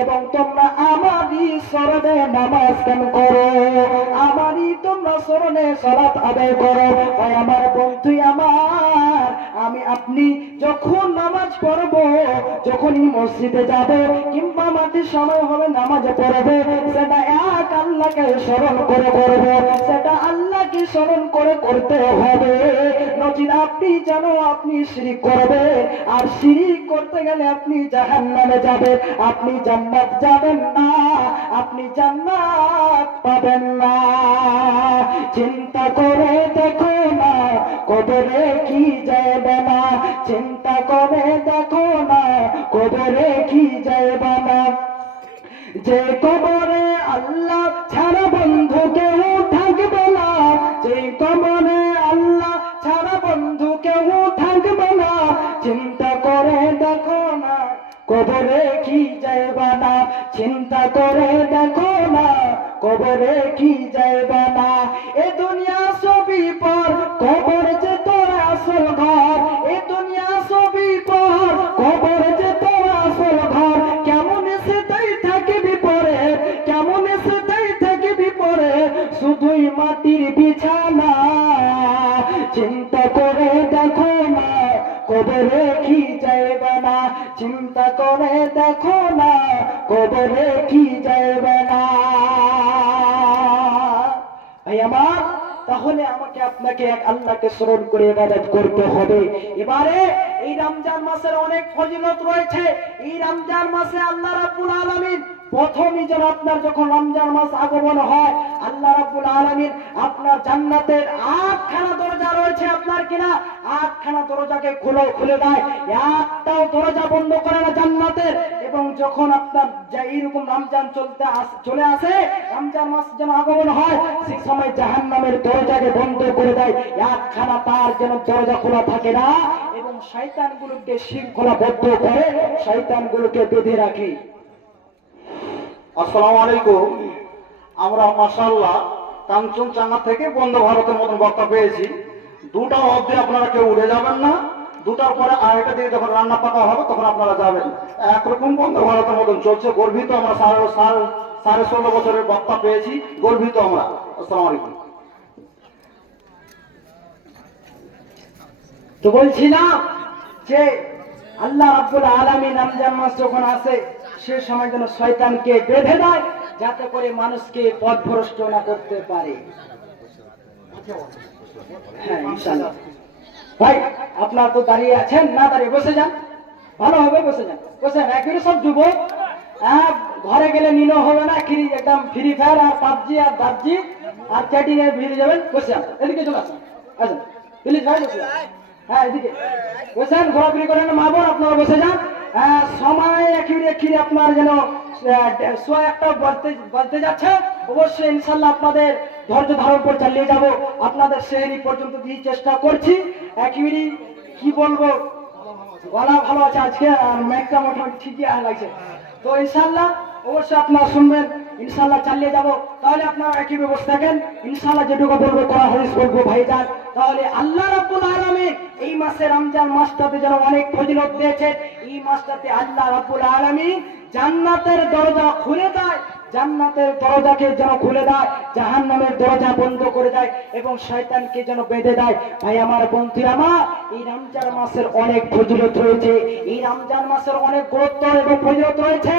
এবং তোমরা আমারই স্মরণে নামাজ কায়েম করো, আমারই তোমরা স্মরণে সালাত আদায় করো। তাই আমার বন্ধু আমার, আপনি যখন নামাজ পড়বো, যখনই মসজিদে যাবে কিংবা মাটির সময় হবে নামাজ পড়বে, সেটা এক আল্লাহকে স্মরণ করে করবে, সেটা আল্লাহকে স্মরণ করে করতে হবে, নচিত আপনি যেন আপনি শিরক করবে, আর শিরক করতে গেলে আপনি জাহান্নামে যাবেন, আপনি জান্নাত যাবেন না, আপনি জান্নাত পাবেন না। চিন্তা করে দেখো না কবরে কি যাবে না, চিন্তা করে দেখো না কবরে কি যাবে না। যে কবরে আল্লাহ ছাড়া বন্ধু কেউ থাকবে না, যে কবরে আল্লাহ ছাড়া বন্ধু কেউ থাকবে না, চিন্তা করে দেখো না কবরে কি যাবে না, চিন্তা করে দেখো না কবরে কি যাবে না। এ দুনিয়া সবই পর, কবর যে তোর আসল ঘর, এ দুনিয়া সবই পর, কবর যে তোর আসল ঘর। কেমন সেটাই থাকবি পরে, কেমন সেটাই থাকবি পরে, শুধুই মাটির বিছানা। চিন্তা করে দেখো না কবরে কি যাবে না, চিন্তা করে দেখো না কবরে কি যাবে না। ভাই আমার, তাহলে আমাকে আপনাকে এক আল্লাহকে স্মরণ করে ইবাদত করতে হবে। এবারে এই রমজান মাসের অনেক ফজিলত রয়েছে। এই রমজান মাসে আল্লাহ রাব্বুল আলামিন প্রথমই যেন আপনার যখন রমজান মাস আগমন হয়, আল্লাহ রাব্বুল আলামিন আপনার জান্নাতের 8খানা দরজা রয়েছে আপনার কিনা, 8খানা দরজাকে খুলে দেয়, একটাও দরজা বন্ধ করে না জান্নাতের। এবং যখন আপনার এইরকম রমজান চলে আসে, রমজান মাস যেন আগমন হয়, সেই সময় জাহান্নামের দরজাকে বন্ধ করে দেয়, একখানা তার যেন দরজা খোলা থাকে না, এবং শয়তানগুলোকে শৃঙ্খলাবদ্ধ করে শয়তানগুলোকে বেঁধে রাখে। আসসালামু আলাইকুম। আমরা মাশাআল্লাহ কাঞ্চনজঙ্ঘা থেকে বন্ধ ভারতের মতন বক্তা পেয়েছি। দুটা অবধি আপনারা কেউ উড়ে যাবেন না, দুটার পরে আরেকটা দিকে যখন রান্না পাকা হবে তখন আপনারা যাবেন। একরকম বন্ধ ভারতের মতন চলছে, গর্বিত আমরা। 16.5 বছরের বক্তা পেয়েছি, গর্বিত আমরা। আসসালামু আলাইকুম। তো বলছি না যে আল্লাহ রাব্বুল আলামিন রমজান মাস যখন আসে, সে সময় যেন শয়তানকে বেঁধে দেয়, যাতে করে মানুষকে পথভ্রষ্ট না করতে পারে। হ্যাঁ ইনশাআল্লাহ। ভাই আপনারা তো দাঁড়িয়ে আছেন, না দাঁড়িয়ে বসে যান, ভালো হবে বসে যান, বসেন। একবারে সব যুবক ঘরে গেলে নিলেও হবে না, একদম ফ্রি ফায়ার আর পাবজি আর দাবজি আর চ্যাটিং এ ভিড়ে যাবেন। বসে যান, এদিকে চলে আসুন, আসুন প্লিজ ভাই বসে যান। হ্যাঁ এদিকে বসেন, ঘোরাঘুরি করেন, মা বোন আপনারা বসে যান। সময় এখিরে আপনার যেন 1:15 বলতে যাচ্ছে, অবশ্যই ইনশাল্লাহ আপনাদের ধৈর্য ধারণ করে চালিয়ে যাব। আপনাদের সেহরি পর্যন্ত দিয়ে চেষ্টা করছি। একেবারে কি বলবো, গলা ভালো আছে আজকে, মেঘটা মোটামুটি ঠিকই লাগছে। তো ইনশাল্লাহ অবশ্যই আপনারা শুনবেন, ইনশাল্লাহ চালিয়ে যাব। তাহলে আপনারা একইভাবে বসে থাকেন, ইনশাল্লাহ যেটুকু বলবো কোরআন হাদিস বলবো ভাইজান। তাহলে আল্লাহ রাব্বুল আলামিন এই মাসে রমজান মাসটাতে যেন অনেক ফজিলত দিয়েছে। এই মাসটাতে আল্লাহ রাব্বুল আলামিন জান্নাতের দরজা খুলে দেয়, জান্নাতের দরজাকে যেন খুলে দেয়, জাহান্নামের দরজা বন্ধ করে দেয়, এবং শয়তানকে যেন বেঁধে দেয়। ভাই আমার, বন্ধু আমার, এই রমজান মাসের অনেক ফজিলত রয়েছে, এই রমজান মাসের অনেক গুরুত্ব এবং ফজিলত রয়েছে।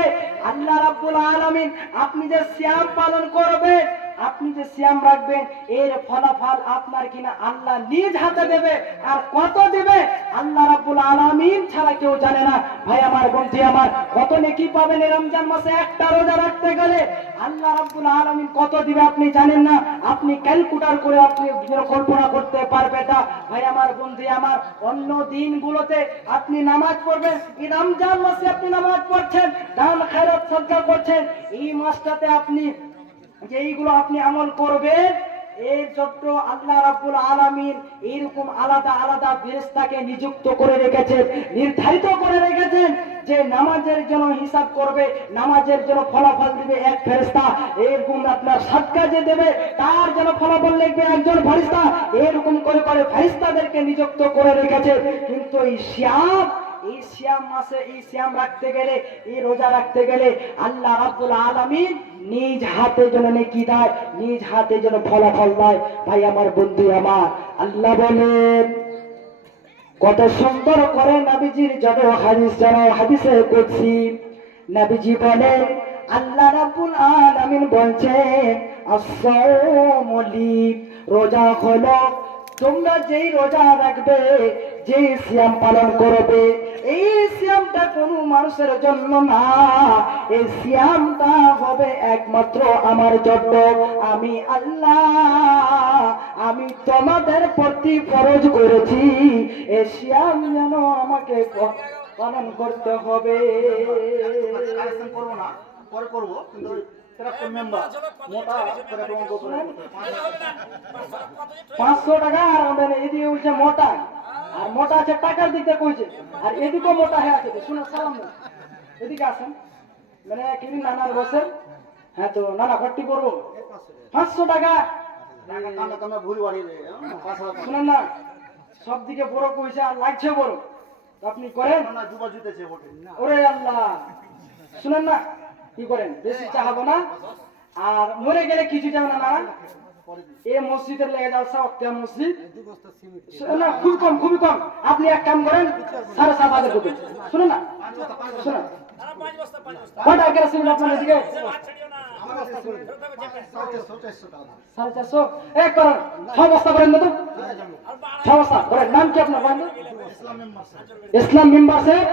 আল্লাহ রাব্বুল আলামিন আপনি যে সিয়াম পালন করবেন, আপনি যে সিয়াম রাখবেন, এর ফলাফল আপনার কিনা আল্লাহ নিজ হাতে দেবে। আর কত দেবে আল্লাহ রাব্বুল আলামিন ছাড়া কেউ জানে না। ভাই আমার, বন্ধু আমার, কত নেকি পাবেন এই রমজান মাসে একটা রোজা রাখতে গেলে, আল্লাহ রাব্বুল আলামিন কত দিবে আপনি জানেন না। আপনি ক্যালকুলেটর করে আপনি কল্পনা করতে পারবেন না। ভাই আমার, বন্ধু আমার, অন্য দিনগুলোতে আপনি নামাজ পড়বেন, এই রমজান মাসে আপনি নামাজ পড়ছেন, দান খেরাত সদকা করছেন, এই মাসটাতে আপনি যেইগুলো আপনি আমল করবেন, এই যত আল্লাহ রাব্বুল আলামিন এইরকম আলাদা আলাদা ফেরেশতাকে নিযুক্ত করে রেখেছেন, নির্ধারিত করে রেখেছেন, যে নামাজের জন্য হিসাব করবে, নামাজের জন্য ফলাফল দিবে এক ফেরেশতা। এরকম আপনার সদকা যে দেবে, তার জন্য ফলাফল লিখবে একজন ফেরেশতা। এরকম করে করে ফেরেশতাদেরকে নিযুক্ত করে রেখেছে। কিন্তু এই সিয়াম মাসে এই সিয়াম রাখতে গেলে, এই রোজা রাখতে গেলে আল্লাহ রাব্বুল আলামিন নিজ হাতে যেন নেকি দেয়, নিজ হাতে যেন ফলাফল দেয়। ভাই আমার, বন্ধু আমার, আল্লাহ বলেন, কত সুন্দর করে নবীজির যত হাদিস যেন হাদিসে কুদসি, নবীজি বলেন, আল্লাহ রাব্বুল আলামিন বলছেন, as-sawmu li, রোজা হলো তোমরা যেই রোজা রাখবে, যেই সিয়াম পালন করবে, এই সিয়ামটা কোনো মানুষের জন্য না, এই সিয়ামটা হবে একমাত্র আমার জন্য। আমি আল্লাহ, আমি তোমাদের প্রতি ফরজ করেছি, এই সিয়াম যেন আমাকে পালন করতে হবে। কালেকশন করবো না, পরে করবো, কিন্তু ট্রাস্টের মেম্বার মোটা করে প্রমাণ করতে হবে। 500 টাকা আর আমাদের এদিকে হচ্ছে মোটা, আর মোটা আছে টাকার দিক দিয়ে কইছে, আর এদিকেও মোটা হয়ে আছে। শুনে সালাম না, এদিকে আসেন, মানে কি নানার বসেন। হ্যাঁ তো নানা ভর্তি করবো 500 টাকা। কান্না কান্না ভুল বাড়িয়ে দেয়, 5,000 শুনেন না, সব দিকে বড় কইছে আর লাগছে বড়, তো আপনি করেন। না দুবার জিতেছে ভোটে। ওরে আল্লাহ, শুনেন না, কি করেন, বেশি চাহাবো না, আর মরে গেলে কিছু যাবে না। না এই মসজিদের লেগে যাচ্ছে অক্টা মসজিদ না, খুবই কম, খুবই কম। আপনি এক কাম করেন, 7,500 দেবেন। শুনুন না, শুনুন, কয়টা কেরোসিন আপনার এদিকে? 450। এক করেন, 6 বস্তা করেন না তো, 6 বস্তা করেন। নাম কি আপনার? বলেন তো। ইসলাম মেম্বার সাহেব,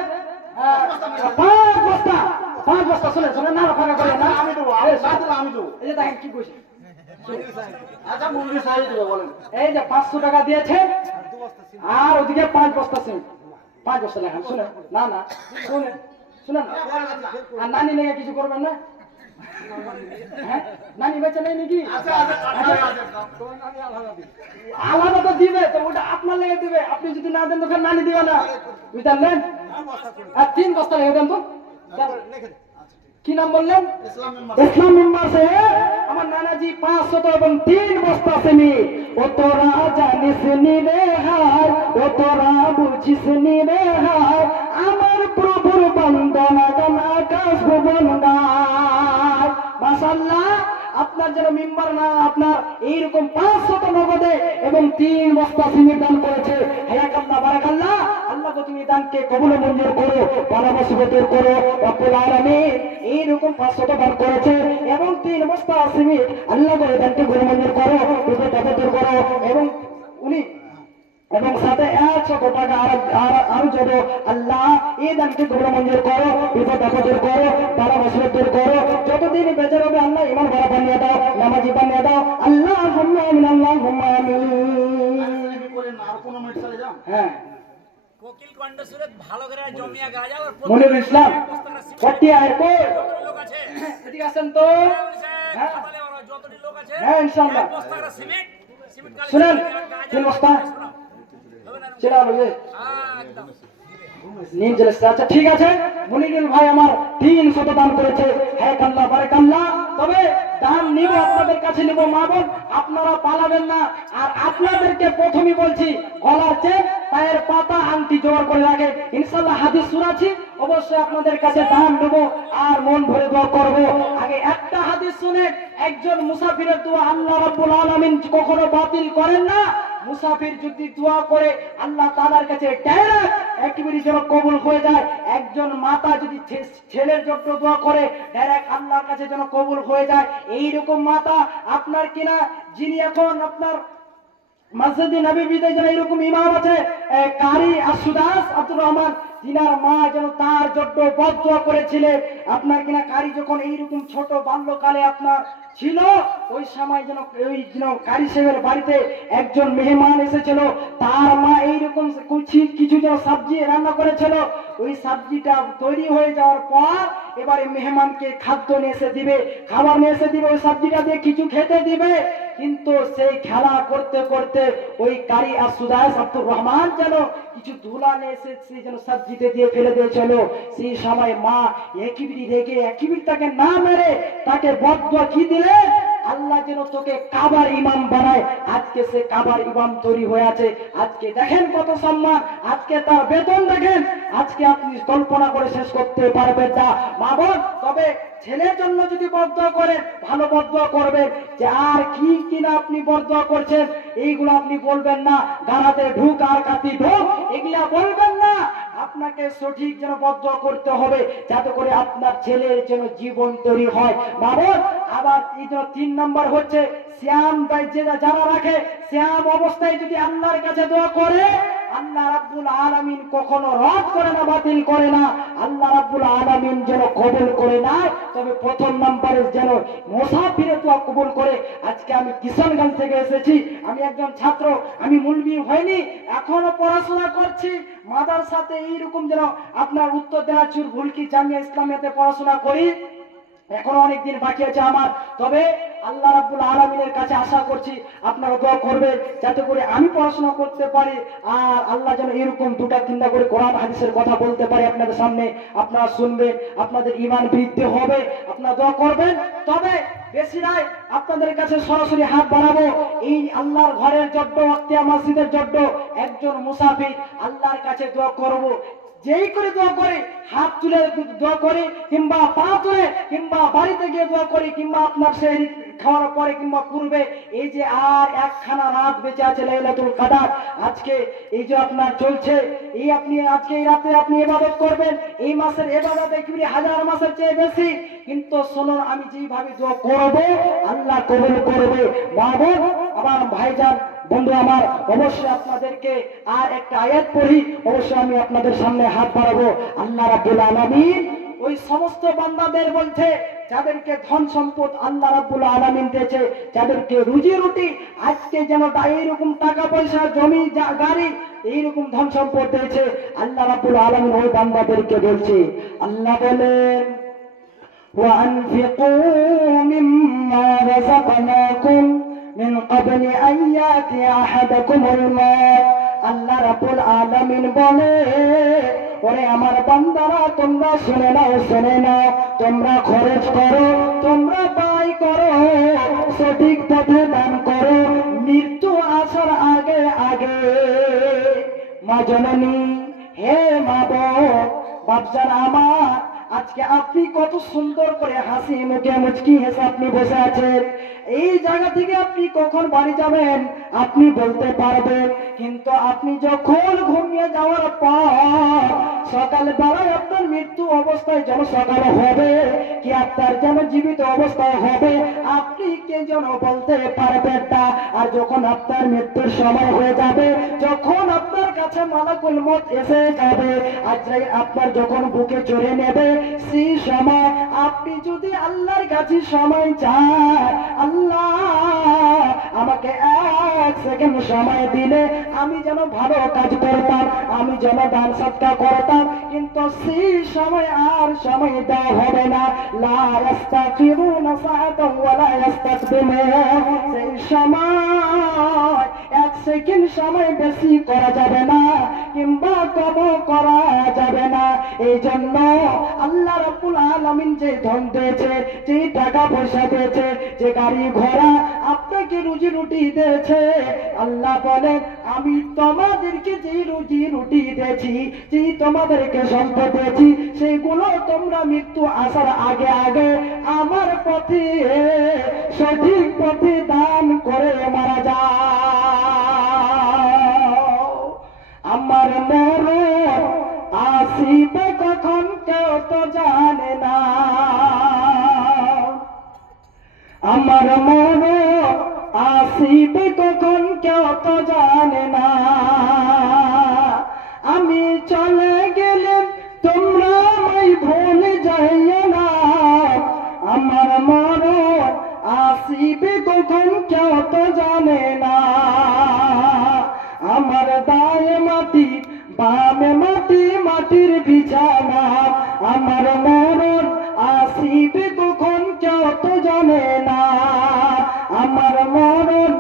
5 বস্তা, 5 বস্তা। শুনেন শুনেন, না ফাঁকা করেন না, আমি দেবো, আমি দেবো। এই যে দেখেন কি কইছে। আচ্ছা মুন্ডি সাহেব দেবে বলেন। এই যে 500 টাকা দিয়েছে, আর ওদিকে 5 বস্তা সিমেন্ট, 5 বস্তা লেখান। শুনেন না, না শুনেন, শুনেন, আর নানি লেগে কিছু করবেন না? হ্যাঁ, নানি বেঁচে নেই নাকি? আলাদা তো দিবে, তো ওটা আপনার লেগে দিবে। আপনি যদি না দেন তখন নানি দিবে না, বুঝলেন? আর 3 বস্তা লেগে দেন তো। কি নাম বললেন? ইসলাম মেম্বার সাহেব, আমার নানাজি 500 এবং 3 বস্তা সিমেন্ট। ও তোরা জানিস নি রে হার, ও তোরা বুঝিস নি রে হার, আমার প্রভুর বন্দনা গান আকাশ ভুবন গায়। মাশাআল্লাহ, আপনার যেন মেম্বার না, আপনার এইরকম 500 নগদে এবং 3 বস্তা সিমেন্ট দান করেছে। হায়াকাল্লাহ, বারাকাল্লাহ। আল্লাহ তুমি দানকে কবুল মঞ্জুর করো, পরামর্শবতের করো রব্বুল আলামিন। এইরকম 500 দান করেছে এবং 3 বস্তা সিমেন্ট, আল্লাহ করে দানকে কবুল মঞ্জুর করো, বিপদ আপদ করো, এবং উনি এবং সাথে 100 টাকা আরো যেন আল্লাহ এই দানকে কবুল মঞ্জুর করো, বিপদ আপদ করো, পরামর্শবতের করো। যতদিন বেঁচে রবে আল্লাহ ইমান ভরা বানিয়ে দাও, নামাজি বানিয়ে দাও। আল্লাহুম্মা আমিন, আল্লাহুম্মা আমিন। আমি বলেন আর কোনো মিনিট চলে যাও। হ্যাঁ, কোকিল কণ্ঠসুরে ভালো করে জমিয়া গাজা আর মনিরুল ইসলাম পটিয়া কই লোক আছে এদিকে আসেন তো। হ্যাঁ খাতালে ওরা যতটি লোক আছে হ্যাঁ, ইনশাআল্লাহ। 1 বস্তা করে সিমেন্ট কালি শুনেন, 3 বস্তা চেরা লগে একদম নিন চলে এসেছে। আচ্ছা ঠিক আছে, মনিরুল ভাই আমার 300 দান করেছে। হ্যাঁ কাল্লা বারাকাল্লাহ। তবে দান নিব, আপনাদের কাছে নিব। মা বোন আপনারা পালাবেন না। আর আপনাদেরকে প্রথমেই বলছি, গলার চেন, পায়ের পাতা, আংটি জোগাড় করে রাখে। ইনশাআল্লাহ হাদিস শোনাচ্ছি, অবশ্যই আপনাদের কাছে দান দেব আর মন ভরে দোয়া করব। আগে একটা হাদিস শুনে, একজন মুসাফিরের দোয়া আল্লাহ রাব্বুল আলামিন কখনো বাতিল করেন না। মুসাফির যদি দোয়া করে আল্লাহ তাআলার কাছে ডাইরেক্ট একেবারে যেন কবুল হয়ে যায়। একজন মাতা যদি ছেলের জন্য দোয়া করে ডাইরেক্ট আল্লাহর কাছে যেন কবুল হয়ে যায়। এইরকম মাতা আপনার কিনা, যিনি এখন আপনার মসজিদে নববীতে যেন এরকম ইমাম আছে, কারি আসুদাস আব্দুর রহমান, তিনার মা যেন তার জন্য বদদোয়া করেছিলেন। আপনার কিনা কারি যখন এইরকম ছোট বাল্যকালে আপনার ছিল, ওই সময় যেন ওই কারি সাহেবের বাড়িতে একজন মেহমান এসেছিল। তার মা এইরকম কিছু যেন সবজি রান্না করেছিল। ওই সবজিটা তৈরি হয়ে যাওয়ার পর এবারে মেহমানকে খাদ্য নিয়ে এসে দিবে, খাবার নিয়ে এসে দিবে, ওই সবজিটা দিয়ে কিছু খেতে দিবে। কিন্তু সেই খেলা করতে করতে ওই কারি আসুদাস আব্দুর রহমান যেন কিছু ধুলা নিয়ে এসে সেই যেন সবজিতে দিয়ে ফেলে দিয়েছিল। সেই সময় মা একিবিরি রেগে একিবিরি তাকে না মেরে তাকে বদদোয়া কি দিলেন, আল্লাহ যেন তোকে কাবার ইমাম বানায়। আজকে সে কাবার ইমাম তৈরি হয়ে আছে। আজকে দেখেন কত সম্মান, আজকে তার বেতন দেখেন। আজকে আপনি কল্পনা করে শেষ করতে পারবেন না মা বোন। তবে ছেলের জন্য যদি বদদোয়া করেন, ভালো বদদোয়া করবেন। যে আর কি কিনা আপনি বদদোয়া করছেন এইগুলো আপনি বলবেন না। গানাতে ঢুক আর কাতি ঢুক এগুলা বলবেন না। আপনাকে সঠিক যেন বদ্ধ করতে হবে, যাতে করে আপনার ছেলের যেন জীবন তৈরি হয়। বাবর আবার এই যে 3 নম্বর হচ্ছে শ্যাম ভাই যারা রাখে, শ্যাম অবস্থায় যদি আল্লাহর কাছে দোয়া করে, আল্লাহ রাব্বুল আলামিন কখনো রদ করে না, বাতিল করে না। আল্লাহ রাব্বুল আলামিন যেন কবুল করে নেয়, তবে প্রথম নম্বরে যেন মুসাফিরের দোয়া কবুল করে। আজকে আমি কিশনগঞ্জ থেকে এসেছি, আমি একজন ছাত্র, আমি মুলবি হয়নি, এখনো পড়াশোনা করছি মাদ্রাসাতে। এইরকম যেন আপনার উত্তর দিনাজপুর ভুলকি জামিয়া ইসলামিয়াতে পড়াশোনা করি, এখনো অনেক দিন বাকি আছে আমার। তবে আল্লাহ রাব্বুল আলামিনের কাছে আশা করছি আপনারা দোয়া করবেন যাতে করে আমি পড়াশোনা করতে পারি, আর আল্লাহ যেন এরকম 2-3টা করে কোরআন হাদিসের কথা বলতে পারি আপনাদের সামনে। আপনারা শুনবেন, আপনাদের ঈমান বৃদ্ধি হবে, আপনারা দোয়া করবেন। তবে বেশি নয়, আপনাদের কাছে সরাসরি হাত বাড়াবো। এই আল্লাহর ঘরের জন্য, ওয়াক্তিয়া মসজিদের জন্য একজন মুসাফির আল্লাহর কাছে দোয়া করব, যেই করে দোয়া করে, হাত তুলে দোয়া করে, কিংবা পা তুলে, কিংবা বাড়িতে গিয়ে দোয়া করে, কিংবা আপনার সেই খাওয়ার পরে কিংবা পূর্বে, এই যে আর একখানা রাত বেঁচে আছে লাইলাতুল কদর, আজকে এই যে আপনার চলছে, এই আপনি আজকে এই রাতে আপনি ইবাদত করবেন, এই মাসের ইবাদত একেবারে 1000 মাসের চেয়ে বেশি। কিন্তু শুনুন, আমি যেভাবে দোয়া করব আল্লাহ কবুল করবে। বাবা আমার ভাইজান বন্ধু আমার, অবশ্যই আপনাদেরকে আর একটা আয়াত পড়ি, অবশ্যই আমি আপনাদের সামনে হাত বাড়াবো। আল্লাহ রাব্বুল আলামিন ওই সমস্ত বান্দাদের বলছে যাদেরকে ধন সম্পদ আল্লাহ রাব্বুল আলামিন দিয়েছে, যাদেরকে রুজি রুটি আজকে যেন এইরকম টাকা পয়সা, জমি গাড়ি, এইরকম ধন সম্পদ দিয়েছে, আল্লাহ রাব্বুল আলামিন ওই বান্দাদেরকে বলছে, আল্লাহ বলেন وأنفقوا مما رزقناكم من قبل أن يأتي أحدكم الموت। আল্লাহ রাব্বুল আলামিন বলে, ওরে আমার বান্দারা তোমরা শুনে নাও, শুনে নাও, তোমরা খরচ করো, তোমরা ব্যয় করো, সঠিক পথে দান করো, মৃত্যু আসার আগে আগে। মা জননী, হে মা বাপজান আমার, আজকে আপনি কত সুন্দর করে হাসি মুখে মুচকি হেসে আপনি বসে আছেন, এই জায়গা থেকে আপনি কখন বাড়ি যাবেন আপনি বলতে পারবেন, কিন্তু আপনি যখন ঘুমিয়ে যাওয়ার পর সকাল বেলায় আপনার মৃত্যু অবস্থায় যেন সকাল হবে কি আপনার যেন জীবিত অবস্থায় হবে, আপনি কে যেন বলতে পারবেন না। আর যখন আপনার মৃত্যুর সময় হয়ে যাবে, যখন আপনার কাছে মালাকুল মউত এসে যাবে, আজরাইল আপনার যখন বুকে চড়ে নেবে, সেই সময় আপনি যদি আল্লাহর কাছে সময় চান, আল্লাহ আমাকে 1 সেকেন্ড সময় দিলে আমি যেন ভালো কাজ করতাম, আমি যেন দান সদকা করতাম, কিন্তু সেই সময় আর সময় দেওয়া হবে না। লা ইস্তাগফিরুনা সাআতাও ওয়া লা ইস্তাকদিমুন, সেই সময় 1 সেকেন্ড সময় বেশি করা যাবে না, কিংবা কম করা যাবে না। এই জন্য আল্লাহ রাব্বুল আলামিন যে ধন দিয়েছে, যে টাকা পয়সা দিয়েছে, যে গাড়ি ঘোড়া আপনাকে রুজি রুটি দিয়েছে, আল্লাহ বলেন আমি তোমাদেরকে যে রুজি রুটি দিয়েছি, যে তোমাদেরকে সম্পদ দিয়েছি, সেইগুলো তোমরা মৃত্যু আসার আগে আগে আমার পথে, সঠিক পথে দান করে মারা যাও। আমার মরণ আসিবে কখন কেউ তো জানে না, আমার মরণ আসিবে কখন কেউ তো জানে না, আমি চলে গেলে তোমরা আমায় ভুলে যাইও না, আমার মরণ আসিবে কখন কেউ তো জানে না, আমার দায়ে মাটি বামে মাটি, মাটির বিছানা, আমার মরণ আসিবে কখন কেউ তো জানে না, আমার মরণ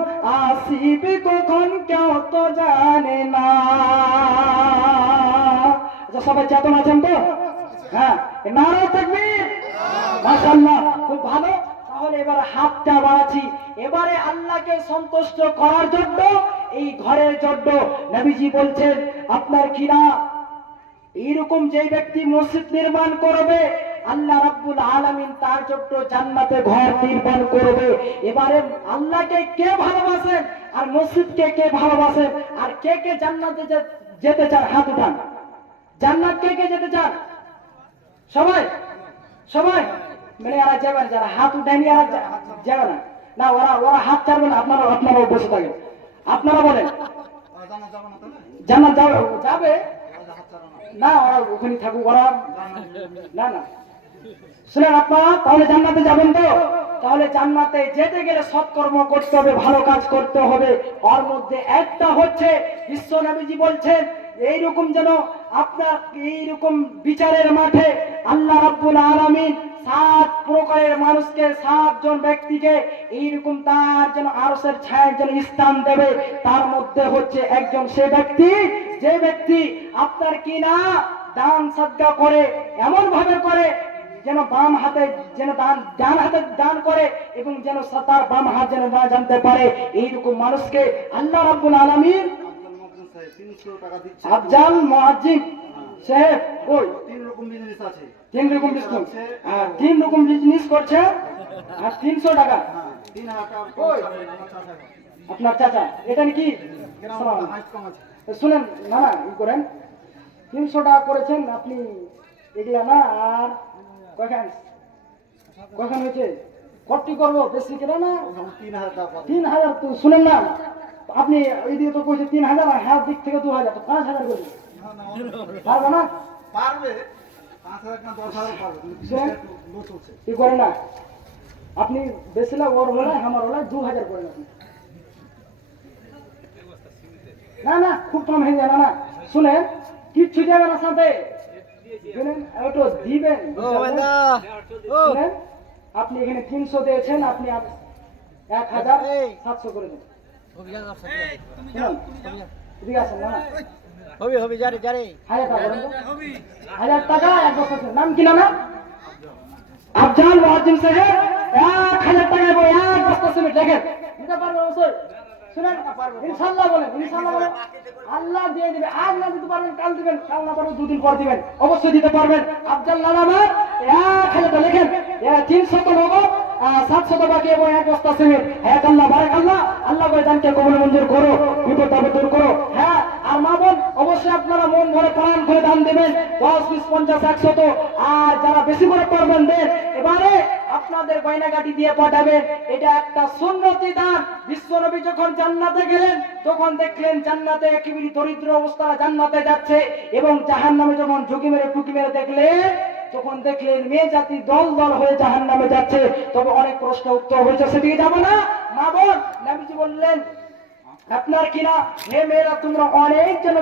আসিবে কখন কেউ তো জানে না। আচ্ছা, সবাই চেতন আছেন তো? হ্যাঁ, নারা তাকবীর, মাশাআল্লাহ, খুব ভালো। তাহলে এবারে হাতটা বাড়াচ্ছি, এবারে আল্লাহকে সন্তুষ্ট করার জন্য, এই ঘরের জন্য নবীজি বলছেন আপনার কিনা এইরকম যে ব্যক্তি মসজিদ নির্মাণ করবে, আল্লাহ রাব্বুল আলামিন তার জন্য জান্নাতে ঘর নির্মাণ করবে। এবারে আল্লাহকে কে ভালোবাসেন আর মসজিদকে কে ভালোবাসেন, আর কে কে জান্নাতে যেতে চান হাত উঠান। জান্নাত কে কে যেতে চান? সবাই সবাই মানে আর যাবে না, যারা হাত উঠায়নি আর যাবে না। না ওরা ওরা হাত ছাড়বে না, আপনারাও বসে থাকেন। আপনারা বলেন জান্নাত যাবে যাবে না, ওরা ওখানে থাকুক ওরা। না না শুনেন আপনারা, তাহলে জান্নাতে যাবেন তো? তাহলে জান্নাতে যেতে গেলে সৎকর্ম করতে হবে, ভালো কাজ করতে হবে। ওর মধ্যে একটা হচ্ছে বিশ্ব নবীজি বলছেন এইরকম যেন আপনার এইরকম বিচারের মাঠে আল্লাহ রাব্বুল আলামিন 7 প্রকারের মানুষকে, 7 জন ব্যক্তিকে এইরকম তার যেন আরশের ছায়ার যেন স্থান দেবে। তার মধ্যে হচ্ছে একজন সে ব্যক্তি, যে ব্যক্তি আপনার কিনা দান সাদকা করে, এমন ভাবে করে যেন বাম হাতে যেন ডান হাতে দান করে এবং যেন তার বাম হাত যেন না জানতে পারে। এইরকম মানুষকে আল্লাহ রাব্বুল আলামিন আফজাল মুআজ্জিম সাহেব কই 3 রকম বিজনেস আছে। 3 রকম বিজনেস, 3 রকম বিজনেস করছে আর 300 টাকা। 3000 টাকা কই আপনার চাচা? এটা নাকি শুনেন না না ই করেন, 300 টাকা করেছেন আপনি এগুলা না। আর কখন হয়েছে কটি করবো বেশি কেনা না 3000 টাকা 3000। তো শুনেন না, আপনি এই দিয়ে তো কইছে 3000 আর হাত দিক থেকে 2000, তো 5000 করে পারবো না? পারবে 5000 না 10000 পারবে, শুনেন লো চলছে। কি করেন না আপনি বেশি লাভ ওর হলে আমার হলে 2000 করেন আপনি। না না খুব কম হয়ে যায় না। না শুনেন কিচ্ছু যাবে না সাথে, শুনেন ওটা দিবেন। শুনেন আপনি এখানে 300 দিয়েছেন, আপনি 1700 করে দেন। ঠিক আছে না? হবে যারে 1000 টাকা বলেন তো? 1000 টাকা এক বছর। নাম কি না? আফজাল মুআজ্জিম সাহেব 1000 টাকায় বই এক বস্তা সিমেন্ট দেখেন দিতে পারবে অবশ্যই। শুনেন ইনশাআল্লাহ বলেন, ইনশাআল্লাহ বলেন, আল্লাহ দিয়ে দিবে। আজ না দিতে পারবেন কাল দিবেন, কাল না পারবেন 2 দিন পর দিবেন, অবশ্যই দিতে পারবেন। আফজাল নামে 1000 টাকা লিখেন, 300 তো নগদ, 700 বাকি এবং এক বস্তা সিমেন্ট। হ্যাঁ আল্লাহ বারাক আল্লাহ, আল্লাহ করে দানকে কবুল মঞ্জুর করো, বিপদ আপদ দূর করো। হ্যাঁ আর মা বোন অবশ্যই আপনারা মন ভরে প্রাণ করে দান দেবেন, 10, 20, 50, 100 তো। আর যারা বেশি করে পারবেন দেন। এবারে আপনাদের গয়নাগাটি দিয়ে পাঠাবেন, এটা একটা সুন্নতি দান। বিশ্বনবী যখন জান্নাতে গেলেন তখন দেখলেন জান্নাতে একেবারে দরিদ্র অবস্থায় জান্নাতে যাচ্ছে, এবং জাহান্নামে যখন ঝুঁকি মেরে টুকি মেরে দেখলেন, যখন দেখলেন মেয়ে জাতি দল দল হয়ে জাহান্নামে যাচ্ছে। তবে অনেক প্রশ্ন উত্তর হয়েছে, সেদিকে যাবো না। মা বোন নবীজি বললেন আপনার কিনা হে মেয়েরা তোমরা অনেক যেন